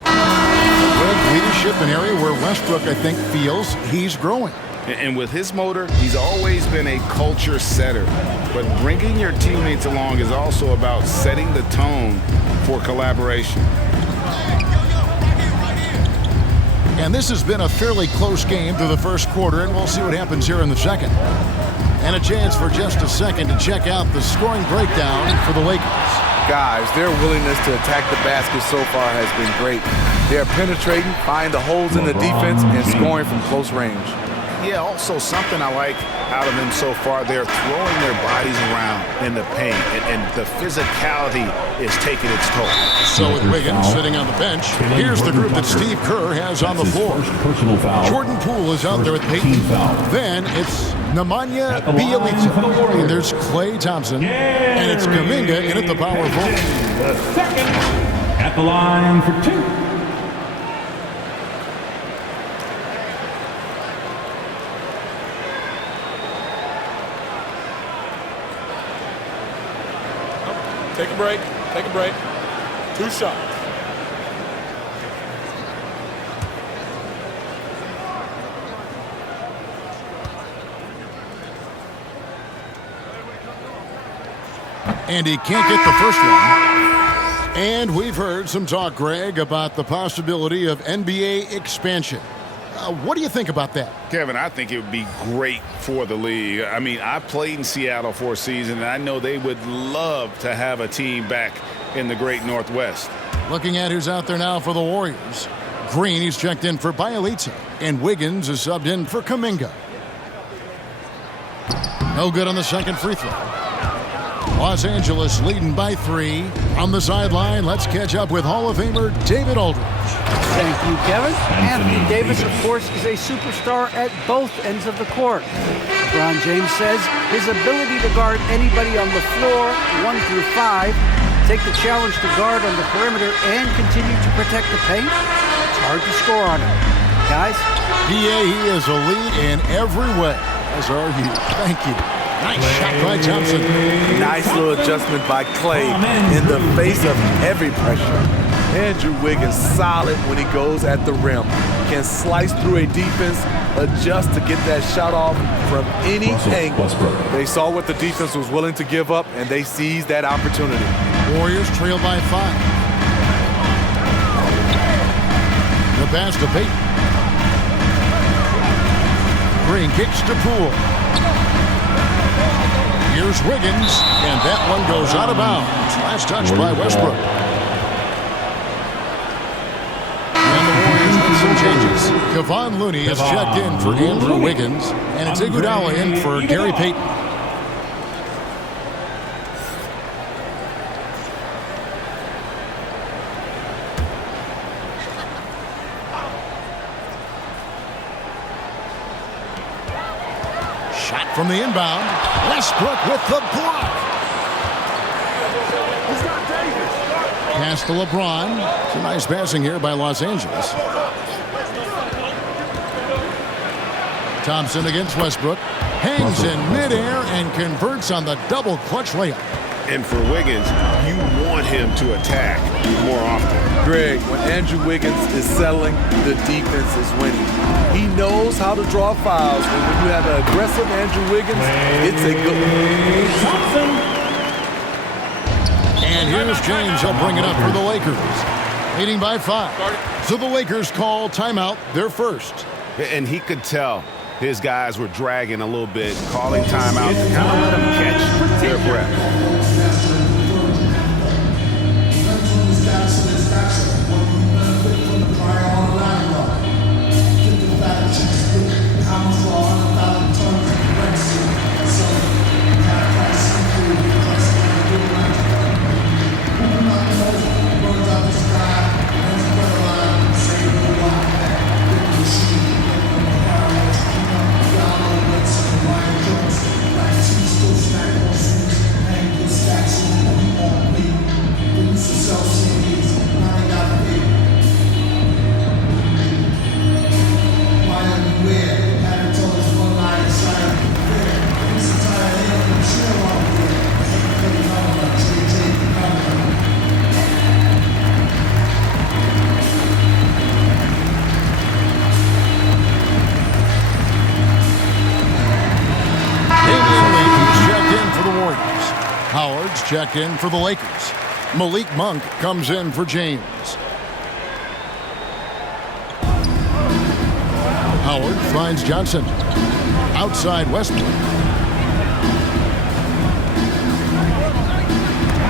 Good leadership, an area where Westbrook, I think, feels he's growing. And with his motor, he's always been a culture setter. But bringing your teammates along is also about setting the tone for collaboration. And this has been a fairly close game through the first quarter, and we'll see what happens here in the second. And a chance for just a second to check out the scoring breakdown for the Lakers. Guys, their willingness to attack the basket so far has been great. They're penetrating, finding the holes in the defense, and scoring from close range. Yeah, also something I like out of them so far, they're throwing their bodies around in the paint, and the physicality is taking its toll. So with Wiggins sitting on the bench, here's the group that Steve Kerr has on the floor. Jordan Poole is out there with Payton. Then it's Nemanja Bjelica. And there's Klay Thompson. And it's Kuminga in at the power forward. The second at the line for 2. Take a break. Take a break. 2 shots. And he can't get the first one. And we've heard some talk, Greg, about the possibility of NBA expansion. What do you think about that? Kevin, I think it would be great for the league. I mean, I played in Seattle for a season, and I know they would love to have a team back in the great Northwest. Looking at who's out there now for the Warriors. Green, he's checked in for Bielitsa, and Wiggins is subbed in for Kuminga. No good on the second free throw. Los Angeles leading by 3. On the sideline, let's catch up with Hall of Famer David Aldridge. Thank you, Kevin. Anthony Davis, of course, is a superstar at both ends of the court. LeBron James says his ability to guard anybody on the floor, 1 through 5, take the challenge to guard on the perimeter, and continue to protect the paint, it's hard to score on him. Guys? Yeah, he is a lead in every way, as are you. Thank you. Nice shot by Thompson. Nice little adjustment by Clay in the face of heavy pressure. Andrew Wiggins solid when he goes at the rim. Can slice through a defense, adjust to get that shot off from any angle. They saw what the defense was willing to give up, and they seized that opportunity. Warriors trail by 5. The pass to Payton. Green kicks to Poole. Here's Wiggins, and that one goes out of bounds. Last touch by Westbrook. And the Warriors make some changes. Kevon Looney is checked in for Andrew Wiggins, and it's Iguodala in for Gary Payton. Shot from the inbound. Westbrook with the block. Pass to LeBron. Some nice passing here by Los Angeles. Thompson against Westbrook. Hangs in midair and converts on the double clutch layup. And for Wiggins, you want him to attack more often. Greg, when Andrew Wiggins is settling, the defense is winning. He knows how to draw fouls, and when you have an aggressive Andrew Wiggins, it's a good one. And here's James. He'll bring it up for the Lakers. Leading by 5. So the Lakers call timeout, their first. And he could tell his guys were dragging a little bit, calling timeout to kind of let them catch their breath. Howard's checked in for the Lakers. Malik Monk comes in for James. Howard finds Johnson. Outside Westbrook.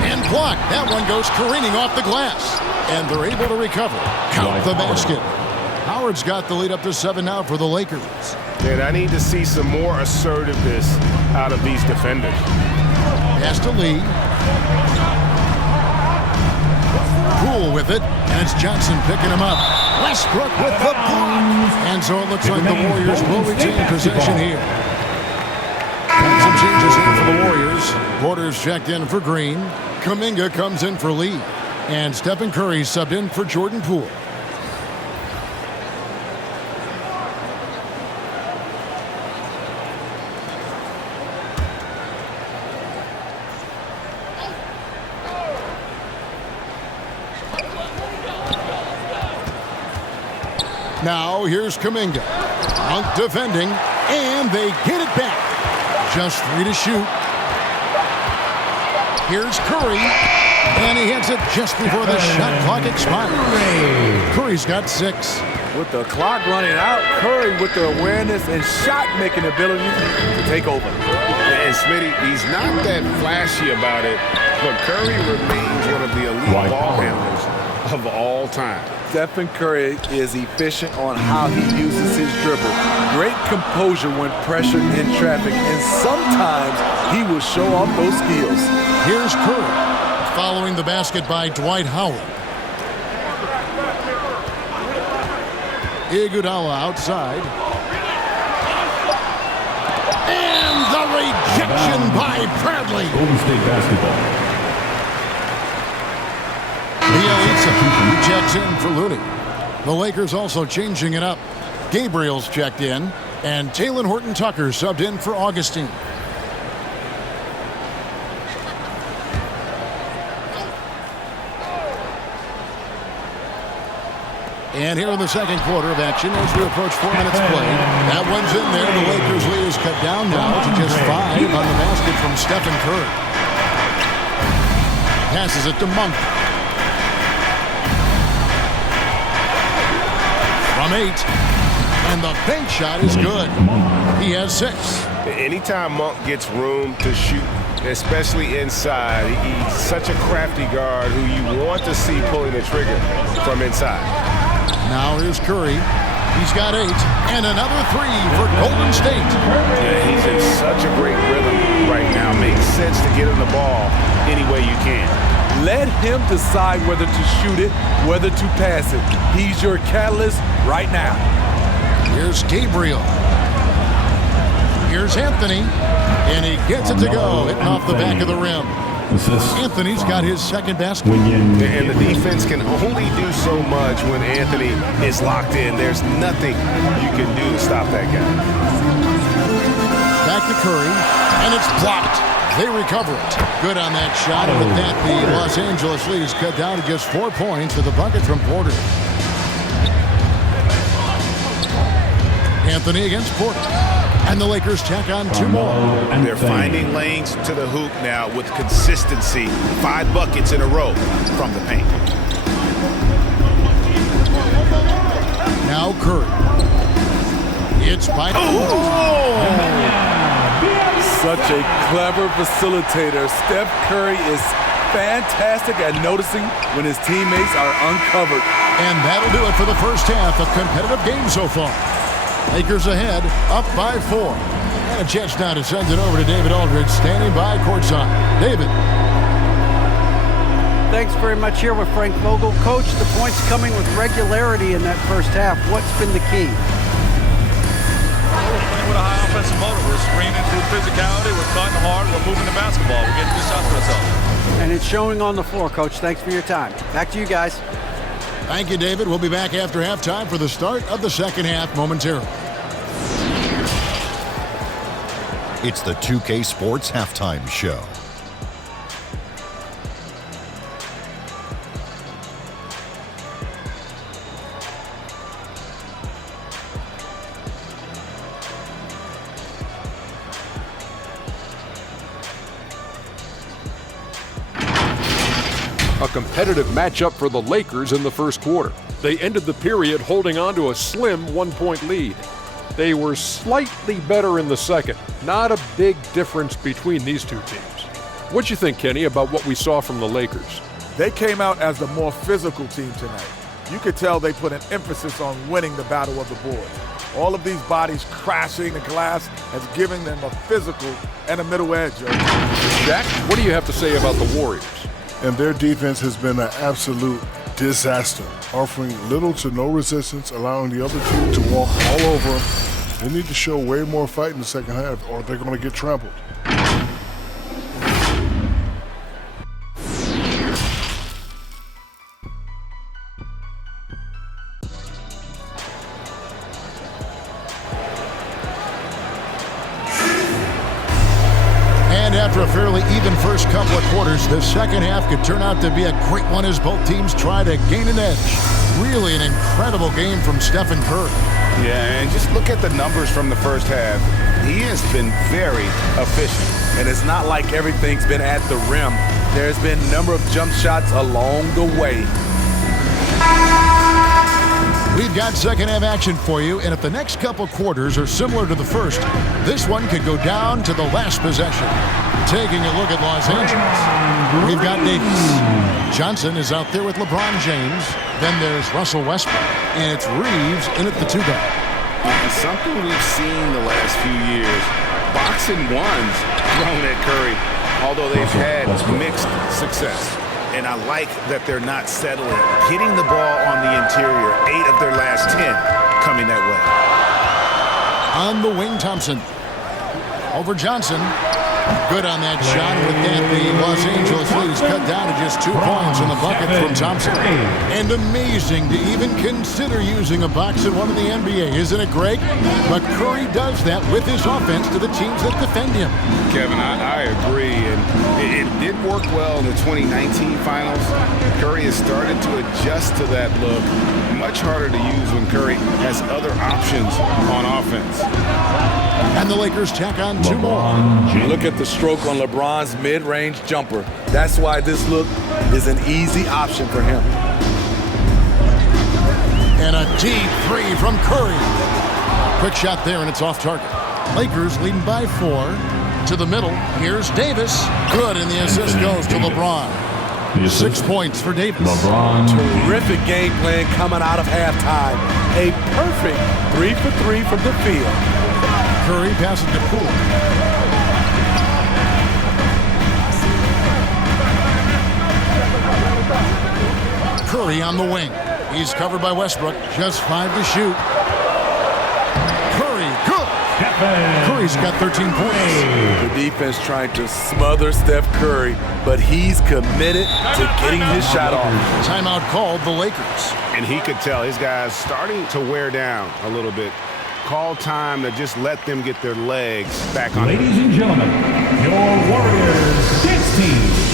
And blocked. That one goes careening off the glass. And they're able to recover. Count the basket. Howard's got the lead up to 7 now for the Lakers. And I need to see some more assertiveness out of these defenders. Pass to Lee. Poole with it, and it's Johnson picking him up. Westbrook with the block. And so it looks like the Warriors will retain possession here. And some changes here for the Warriors. Porter's checked in for Green. Kuminga comes in for Lee. And Stephen Curry subbed in for Jordan Poole. Now here's Kuminga. Monk defending, and they get it back. Just 3 to shoot. Here's Curry, and he hits it just before the shot clock expires. Curry's got 6. With the clock running out, Curry with the awareness and shot-making ability to take over. And Smitty, he's not that flashy about it, but Curry remains one of the elite ball handlers of all time. Stephen Curry is efficient on how he uses his dribble. Great composure when pressured in traffic, and sometimes he will show off those skills. Here's Curry, following the basket by Dwight Howard. Iguodala outside. And the rejection by Bradley. Golden State basketball. Bielitsa checks in for Looney. The Lakers also changing it up. Gabriel's checked in, and Talen Horton-Tucker subbed in for Augustine. And here in the second quarter of action as we approach 4 minutes played. That one's in there. The Lakers' lead is cut down now to just 5 on the basket from Stephen Curry. Passes it to Monk. From 8. And the bank shot is good. He has 6. Anytime Monk gets room to shoot, especially inside, he's such a crafty guard who you want to see pulling the trigger from inside. Now here's Curry. He's got 8. And another 3 for Golden State. Yeah, he's in such a great rhythm right now. Makes sense to get him the ball any way you can. Let him decide whether to shoot it, whether to pass it. He's your catalyst right now. Here's Gabriel. Here's Anthony. And he gets it to go, hitting off the back of the rim. Anthony's got his second basket. And the defense can only do so much when Anthony is locked in. There's nothing you can do to stop that guy. Back to Curry, and it's blocked. They recover it. Good on that shot, and with that, the Los Angeles lead is cut down to just 4 points with a bucket from Porter. Anthony against Porter. And the Lakers tack on 2 more. They're finding lanes to the hoop now with consistency. 5 buckets in a row from the paint. Now Curry. It's by... Such a clever facilitator. Steph Curry is fantastic at noticing when his teammates are uncovered. And that'll do it for the first half. A competitive game so far. Lakers ahead, up by 4. And a chance now to send it over to David Aldridge, standing by courtside. David. Thanks very much. Here with Frank Vogel. Coach, the points coming with regularity in that first half. What's been the key? We're playing with a high offensive motor. We're screening through physicality. We're cutting hard. We're moving the basketball. We're getting good shots for ourselves. And it's showing on the floor, Coach. Thanks for your time. Back to you guys. Thank you, David. We'll be back after halftime for the start of the second half momentarily. It's the 2K Sports Halftime Show. A competitive matchup for the Lakers in the first quarter. They ended the period holding on to a slim 1-point lead. They were slightly better in the second. Not a big difference between these two teams. What you think, Kenny, about what we saw from the Lakers? They came out as the more physical team tonight. You could tell they put an emphasis on winning the battle of the boards. All of these bodies crashing the glass has given them a physical and a middle edge. Jack, what do you have to say about the Warriors? And their defense has been an absolute disaster, offering little to no resistance, allowing the other team to walk all over them. They need to show way more fight in the second half, or they're going to get trampled. And after a fairly even first couple of quarters, the second half could turn out to be a great one as both teams try to gain an edge. Really an incredible game from Stephen Curry. Yeah, and just look at the numbers from the first half. He has been very efficient. And it's not like everything's been at the rim. There's been a number of jump shots along the way. We've got second-half action for you, and if the next couple quarters are similar to the first, this one could go down to the last possession. Taking a look at Los Angeles, we've got Davis. Johnson is out there with LeBron James. Then there's Russell Westbrook, and it's Reeves in at the 2-guard. And something we've seen the last few years, boxing ones thrown at Curry, although they've had mixed success. And I like that they're not settling. Hitting the ball on the interior, 8 of their last 10 coming that way. On the wing, Thompson. Over Johnson. Good on that shot. With that, the Los Angeles lead is cut down to just 2 points in the bucket from Thompson. And amazing to even consider using a box and one in the NBA, isn't it, Greg? But Curry does that with his offense to the teams that defend him. Kevin, I agree. And it did work well in the 2019 finals. Curry has started to adjust to that look. Much harder to use when Curry has other options on offense. And the Lakers tack on 2 more. Look at the stroke on LeBron's mid-range jumper. That's why this look is an easy option for him. And a deep 3 from Curry. Quick shot there, and it's off target. Lakers leading by 4. To the middle, here's Davis. Good, and the assist goes to LeBron. 6 points for Davis. Terrific game plan coming out of halftime. A perfect 3 for 3 from the field. Curry passes to Poole. Curry on the wing. He's covered by Westbrook. Just 5 to shoot. Curry, good. Curry's got 13 points. The defense trying to smother Steph Curry, but he's committed to getting his shot off. Timeout called the Lakers. And he could tell his guys starting to wear down a little bit. Call time to just let them get their legs back on. Ladies and gentlemen, your Warriors dance team.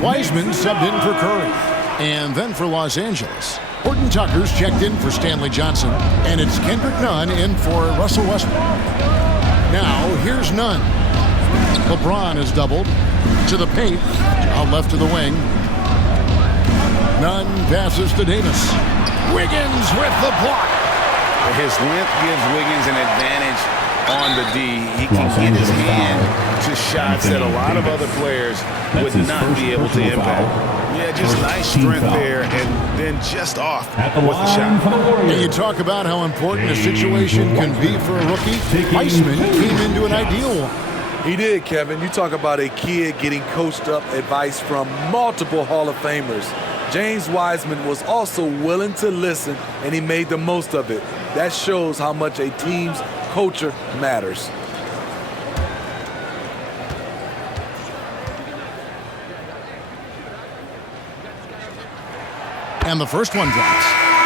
Wiseman subbed in for Curry. And then for Los Angeles, Horton Tucker's checked in for Stanley Johnson. And it's Kendrick Nunn in for Russell Westbrook. Now, here's Nunn. LeBron is doubled to the paint, out left to the wing. Nunn passes to Davis. Wiggins with the block. His length gives Wiggins an advantage on the D. He can get his hand to shots that a lot of other players would not be able to impact. Yeah, just nice strength there, and then just off with the shot. And you talk about how important a situation can be for a rookie. Weissman came into an ideal one. He did, Kevin. You talk about a kid getting coached up advice from multiple Hall of Famers. James Wiseman was also willing to listen, and he made the most of it. That shows how much a team's culture matters. And the first one drops.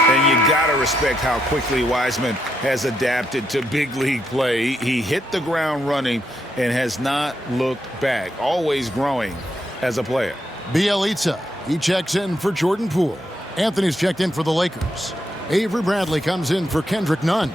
And you gotta respect how quickly Wiseman has adapted to big league play. He hit the ground running and has not looked back, always growing as a player. Bielitsa, he checks in for Jordan Poole. Anthony's checked in for the Lakers. Avery Bradley comes in for Kendrick Nunn.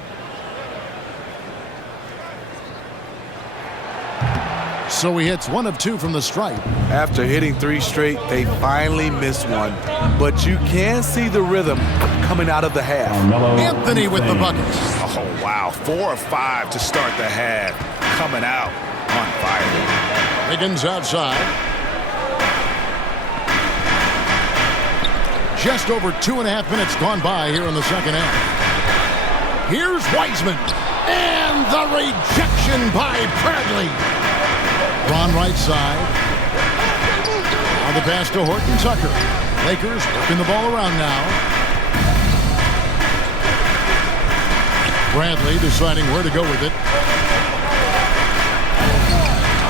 So he hits 1 of 2 from the stripe. After hitting 3 straight, they finally missed one. But you can see the rhythm coming out of the half. Anthony with the bucket. Oh, wow. 4 of 5 to start the half. Coming out on fire. Wiggins outside. Just over 2.5 minutes gone by here in the second half. Here's Wiseman. And the rejection by Bradley. Ron right side. Now the pass to Horton Tucker. Lakers working the ball around now. Bradley deciding where to go with it.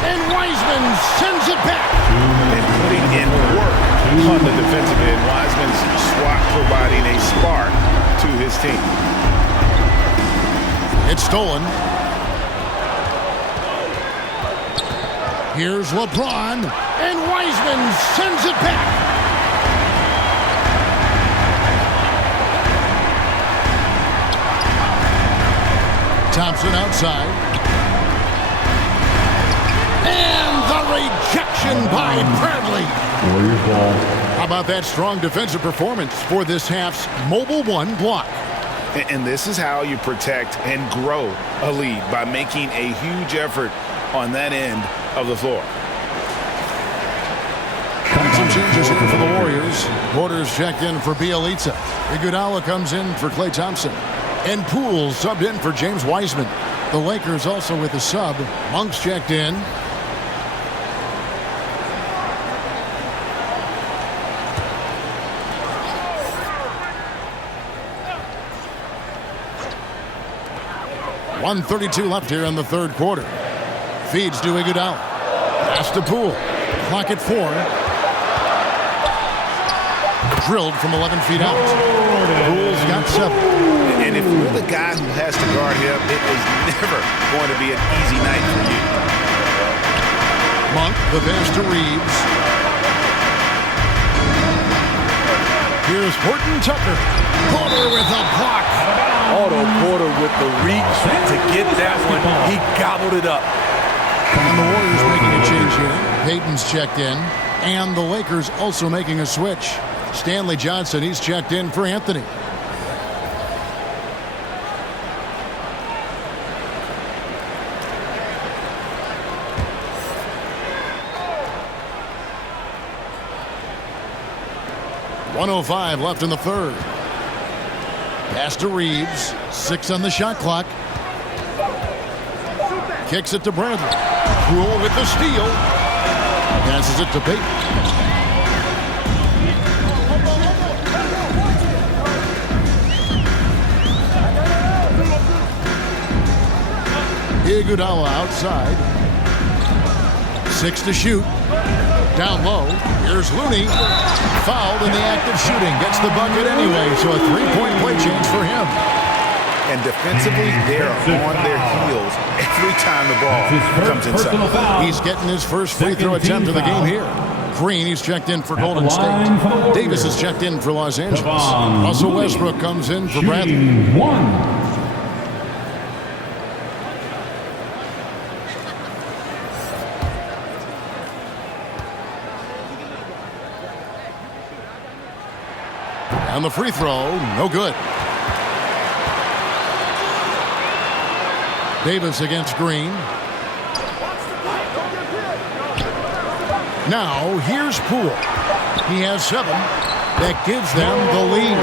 And Wiseman sends it back. And putting in work on the defensive end. Wiseman's swat providing a spark to his team. It's stolen. Here's LeBron, and Wiseman sends it back. Thompson outside. And the rejection by Bradley. Warriors ball. How about that strong defensive performance for this half's Mobile One block? And this is how you protect and grow a lead, by making a huge effort on that end of the floor. Some changes here for the Warriors. Porter's checked in for Bielitsa. Iguodala comes in for Klay Thompson. And Poole subbed in for James Wiseman. The Lakers also with a sub. Monk's checked in. .132 left here in the third quarter. Feeds to Iguodala. Pass to Poole. Clock at 4. Drilled from 11 feet out. Poole's got 7. And if you're the guy who has to guard him, it is never going to be an easy night for you. Monk, the pass to Reeves. Here's Horton Tucker. Porter with a block. Otto Porter with the reach to get that one. He gobbled it up. And the Warriors making a change here. Payton's checked in. And the Lakers also making a switch. Stanley Johnson, he's checked in for Anthony. .105 left in the third. Pass to Reeves. 6 on the shot clock. Kicks it to Bradley. Poole with the steal. Passes it to Payton. Iguodala outside. 6 to shoot. Down low. Here's Looney. Fouled in the act of shooting. Gets the bucket anyway, so a 3-point play change for him. And defensively, they're on their heels every time the ball comes inside. He's getting his first free throw attempt of the game here. Green, he's checked in for Golden State. Davis is checked in for Los Angeles. Russell Westbrook comes in for Bradley. And the free throw, no good. Davis against Green. Now, here's Poole. He has 7. That gives them the lead.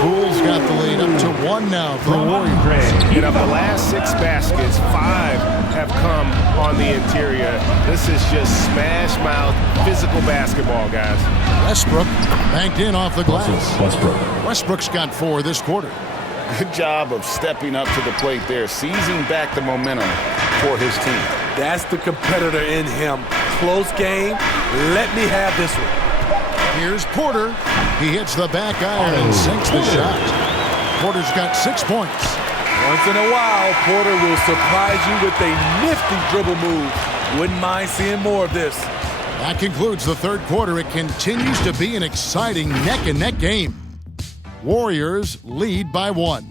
Poole's got the lead up to 1 now for the Warriors. And of the last 6 baskets, 5 have come on the interior. This is just smash mouth, physical basketball, guys. Westbrook banked in off the glass. Westbrook's got 4 this quarter. Good job of stepping up to the plate there, seizing back the momentum for his team. That's the competitor in him. Close game. Let me have this one. Here's Porter. He hits the back iron and sinks the shot. Porter's got 6 points. Once in a while, Porter will surprise you with a nifty dribble move. Wouldn't mind seeing more of this. That concludes the third quarter. It continues to be an exciting neck-and-neck game. Warriors lead by 1.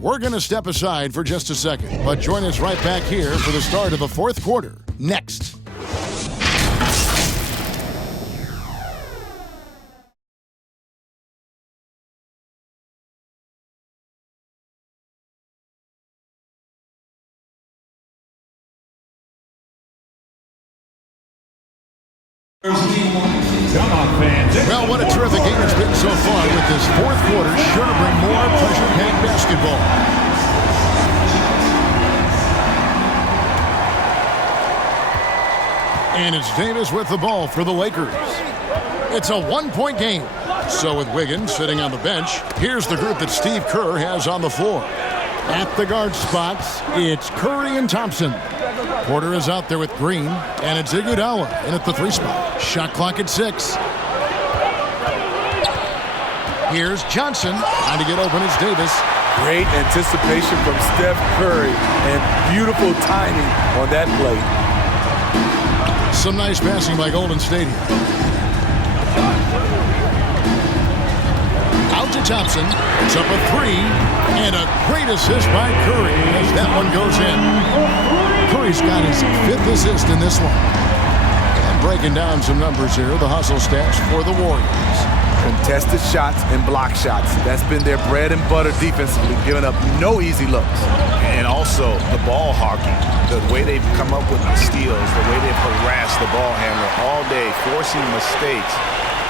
We're going to step aside for just a second, but join us right back here for the start of the fourth quarter next. Come on, fans. Well, what a terrific game it's been so far, with this fourth quarter sure to bring more pressure-packed basketball. And it's Davis with the ball for the Lakers. It's a one-point game. So with Wiggins sitting on the bench, here's the group that Steve Kerr has on the floor. At the guard spots, it's Curry and Thompson. Porter is out there with Green, and it's Iguodala in at the 3 spot. Shot clock at 6. Here's Johnson. Trying to get open is Davis. Great anticipation from Steph Curry and beautiful timing on that play. Some nice passing by Golden State here. Out to Thompson. It's up a 3. And a great assist by Curry as that one goes in. Curry's got his 5th assist in this one. And breaking down some numbers here, the hustle stats for the Warriors. Contested shots and block shots. That's been their bread and butter defensively, giving up no easy looks. And also the ball hawking, the way they've come up with the steals, the way they've harassed the ball handler all day, forcing mistakes.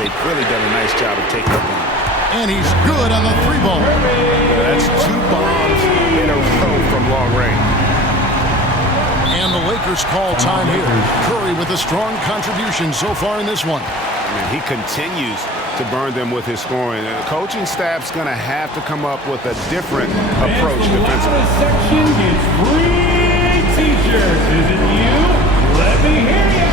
They've really done a nice job of taking up on it. And he's good on the 3 ball. That's 2 bombs in a row from long range. And the Lakers call time here. Curry with a strong contribution so far in this one. And he continues to burn them with his scoring. And the coaching staff's going to have to come up with a different approach defensively. The section gets free t-shirts. Is it you? Let me hear you.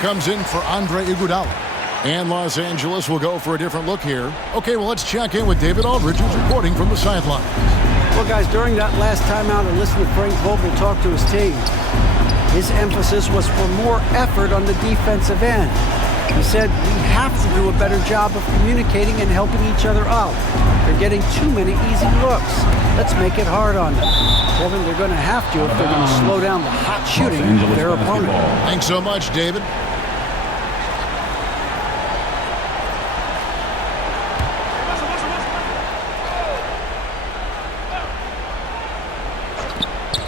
Comes in for Andre Iguodala. And Los Angeles will go for a different look here. Okay, well, let's check in with David Aldridge, who's reporting from the sideline. Well, guys, during that last timeout, I listened to Frank Vogel talk to his team. His emphasis was for more effort on the defensive end. He said we have to do a better job of communicating and helping each other out. They're getting too many easy looks. Let's make it hard on them. Kevin, they're going to have to if they're going to slow down the hot shooting of their opponent. Thanks so much, David.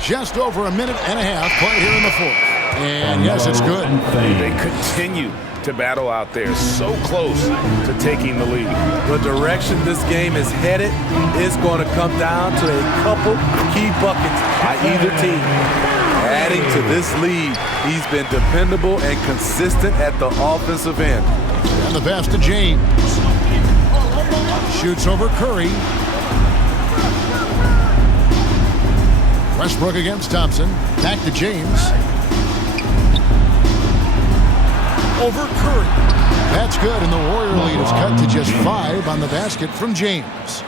Just over a minute and a half played here in the 4th. And yes, it's good. They continue to battle out there, so close to taking the lead. The direction this game is headed is going to come down to a couple key buckets by either team. Adding to this lead, he's been dependable and consistent at the offensive end. And the pass to James. Shoots over Curry. Westbrook against Thompson. Back to James. Over Curry. That's good, and the Warrior lead is cut to just 5 on the basket from James.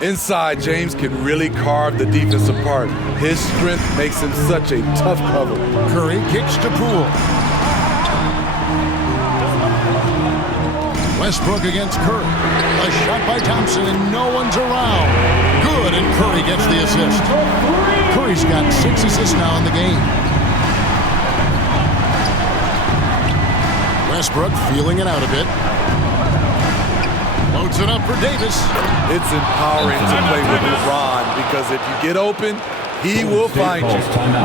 Inside, James can really carve the defense apart. His strength makes him such a tough cover. Curry kicks to Poole. Westbrook against Curry. A shot by Thompson, and no one's around. Good, and Curry gets the assist. Curry's got 6 assists now in the game. Westbrook feeling it out a bit. Loads it up for Davis. It's empowering to play with LeBron because if you get open, he will find you.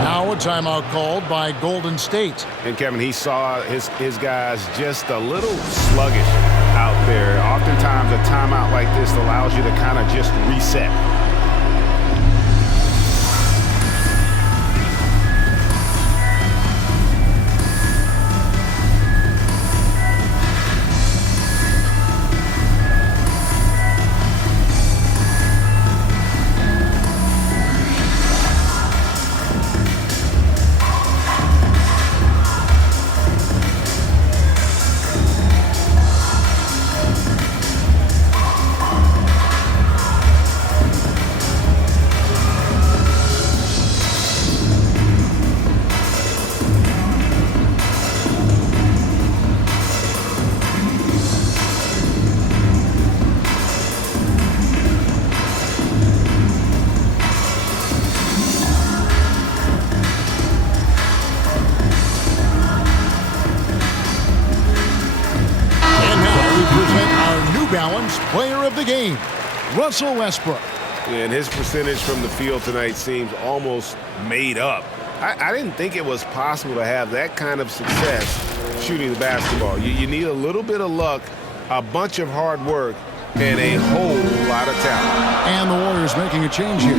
Now a timeout called by Golden State. And Kevin, he saw his guys just a little sluggish out there. Oftentimes a timeout like this allows you to kind of just reset. Challenge Player of the Game, Russell Westbrook. And his percentage from the field tonight seems almost made up. I didn't think it was possible to have that kind of success shooting the basketball. You need a little bit of luck, a bunch of hard work, and a whole lot of talent. And the Warriors making a change here.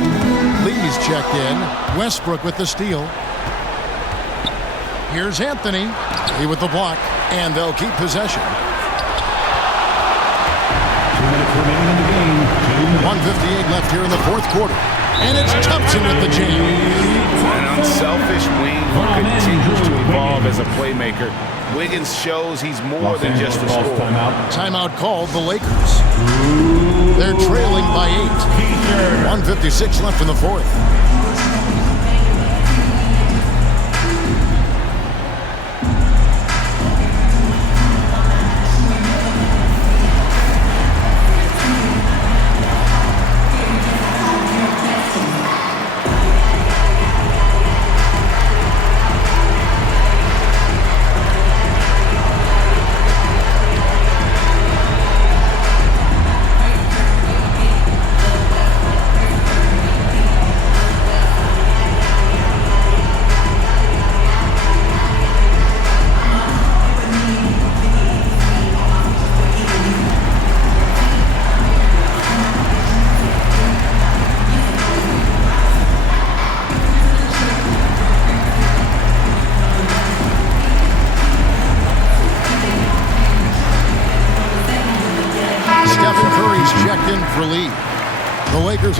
Lee's checked in. Westbrook with the steal. Here's Anthony. He with the block, and they'll keep possession. 2 minutes remaining in the game. 1:58 left here in the fourth quarter. And it's Thompson with the jam. An unselfish wing who continues to evolve as a playmaker. Wiggins shows he's more than just a scorer. Timeout called the Lakers. They're trailing by 8. 1:56 left in the fourth.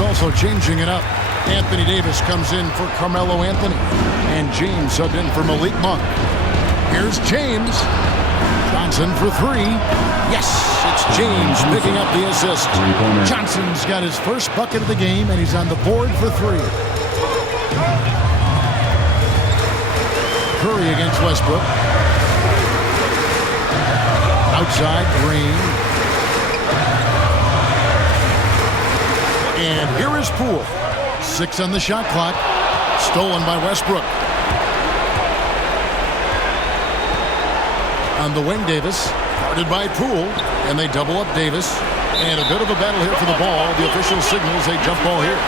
Also changing it up. Anthony Davis comes in for Carmelo Anthony. And James subbed in for Malik Monk. Here's James. Johnson for 3. Yes, it's James picking up the assist. Johnson's got his first bucket of the game, and he's on the board for 3. Curry against Westbrook. Outside, Green. And here is Poole. 6 on the shot clock. Stolen by Westbrook. On the wing, Davis. Guarded by Poole. And they double up Davis. And a bit of a battle here for the ball. The official signals a jump ball here.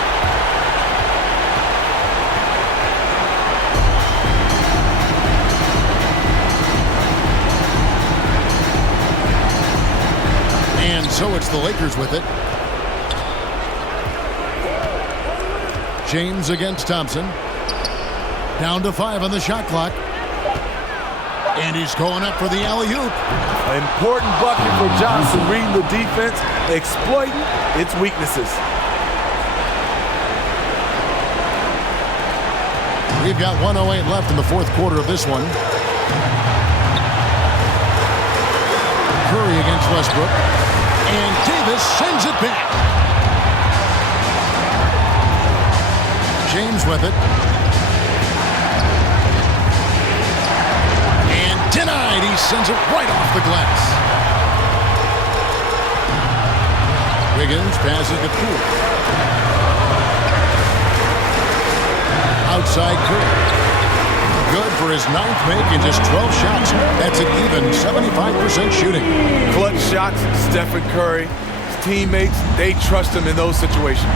And so it's the Lakers with it. James against Thompson. Down to 5 on the shot clock. And he's going up for the alley-oop. Important bucket for Johnson, reading the defense, exploiting its weaknesses. We've got 1:08 left in the fourth quarter of this one. Curry against Westbrook. And Davis sends it back. James with it. And denied. He sends it right off the glass. Wiggins passes to Poole. Outside Curry. Good for his 9th make in just 12 shots. That's an even 75% shooting. Clutch shots, Stephen Curry. His teammates, they trust him in those situations.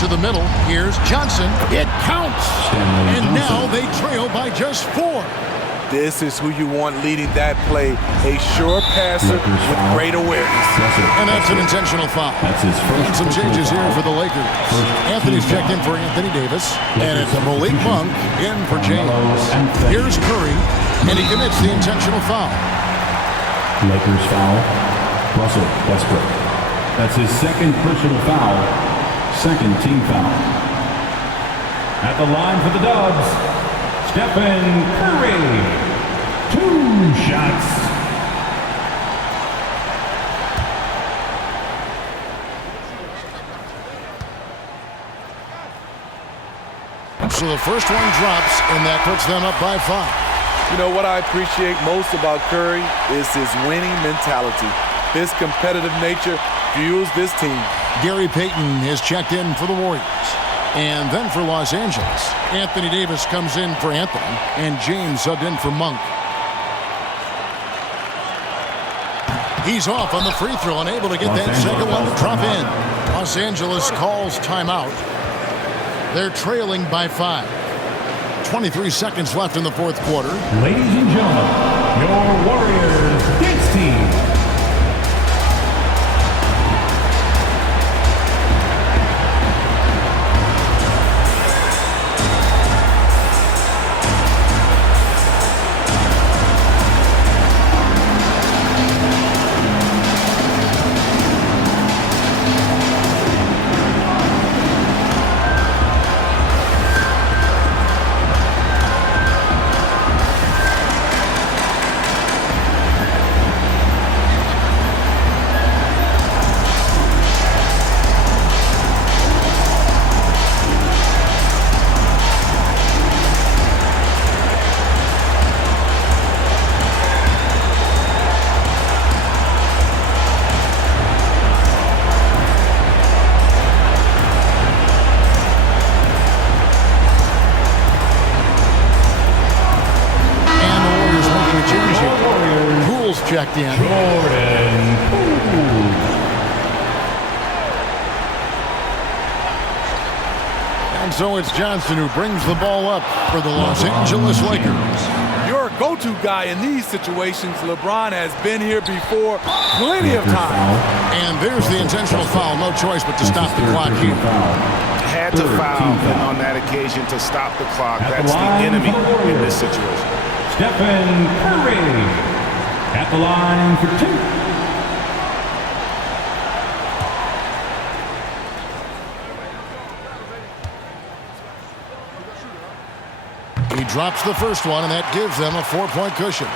To the middle, here's Johnson. It counts. And now they trail by just 4. This is who you want leading that play. A sure passer with great awareness. And that's an intentional foul. That's his first. And some changes here for the Lakers. Anthony's checked in for Anthony Davis. And it's Malik Monk in for James. Here's Curry. And he commits the intentional foul. Lakers foul. Russell Westbrook. That's his second personal foul. Second team foul. At the line for the Dubs, Stephen Curry. 2 shots. So the first one drops, and that puts them up by 5. You know what I appreciate most about Curry is his winning mentality. His competitive nature fuels this team. Gary Payton is checked in for the Warriors. And then for Los Angeles, Anthony Davis comes in for Anthony, and James subbed in for Monk. He's off on the free throw, unable to get that second one to drop in. Los Angeles calls timeout. They're trailing by 5. 23 seconds left in the fourth quarter. Ladies and gentlemen, your Warriors dance team. Checked in. And so it's Johnson who brings the ball up for the Los Angeles Lakers. Your go-to guy in these situations. LeBron has been here before plenty of times. And there's the intentional foul. No choice but to stop the clock here. Had to foul on that occasion to stop the clock. That's the enemy in this situation. Stephen Curry. At the line for 2. He drops the first one, and that gives them a 4-point cushion.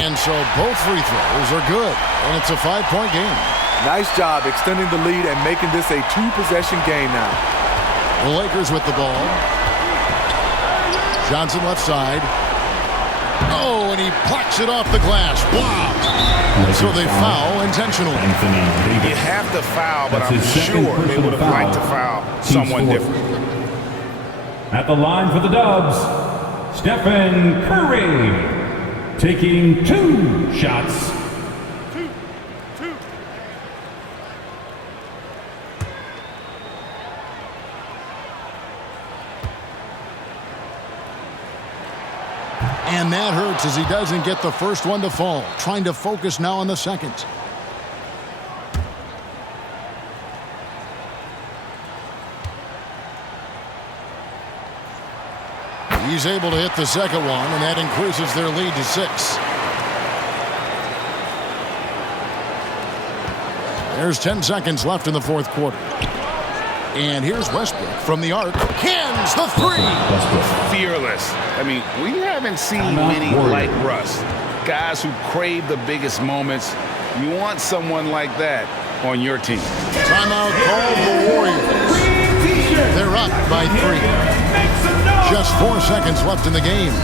And so both free throws are good, and it's a 5-point game. Nice job extending the lead and making this a 2-possession game now. The Lakers with the ball. Johnson left side. Oh, and he plucks it off the glass. Wow. So they foul intentionally. You have to foul, but I'm sure they would have liked to foul someone different. At the line for the Dubs, Stephen Curry taking 2 shots. And that hurts as he doesn't get the first one to fall. Trying to focus now on the second. He's able to hit the second one, and that increases their lead to 6. There's 10 seconds left in the fourth quarter. And here's Westbrook from the arc. Cans the 3. Fearless. I mean, we haven't seen many like Russ. Guys who crave the biggest moments. You want someone like that on your team. Timeout called the Warriors. They're up by 3. Just 4 seconds left in the game.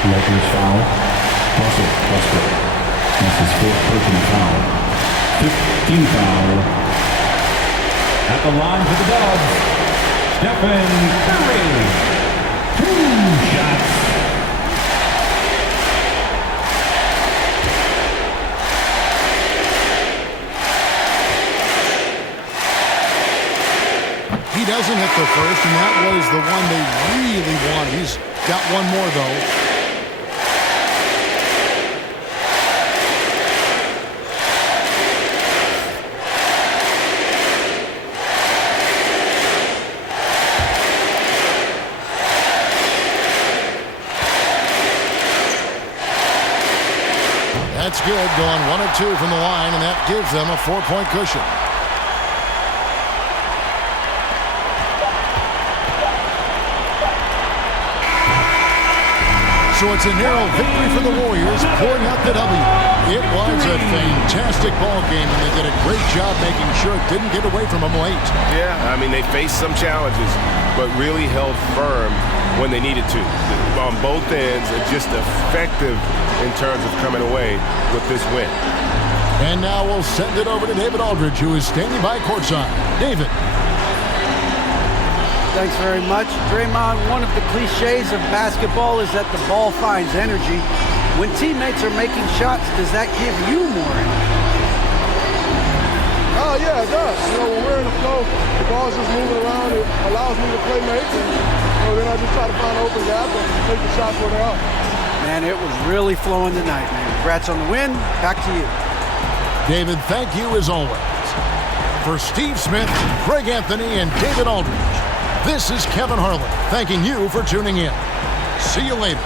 Lakers foul. Russell Westbrook. That's his 4th personal foul. 15 foul. At the line for the Dubs, Stephen Curry. 2 shots. doesn't hit the first, and that was the one they really wanted. He's got one more, though. That's good, going 1 of 2 from the line, and that gives them a 4-point cushion. So it's a narrow victory for the Warriors, pouring out the W. It was a fantastic ball game, and they did a great job making sure it didn't get away from them late. Yeah, I mean, they faced some challenges, but really held firm when they needed to. On both ends, just effective in terms of coming away with this win. And now we'll send it over to David Aldridge, who is standing by courtside. David. Thanks very much. Draymond, one of the cliches of basketball is that the ball finds energy. When teammates are making shots, does that give you more energy? Oh, yeah, it does. When we're in the flow, the ball's just moving around. It allows me to play make. And, then I just try to find an open gap and take the shots where they are. Man, it was really flowing tonight, man. Congrats on the win. Back to you. David, thank you as always. For Steve Smith, Craig Anthony, and David Aldridge, this is Kevin Harlan thanking you for tuning in. See you later.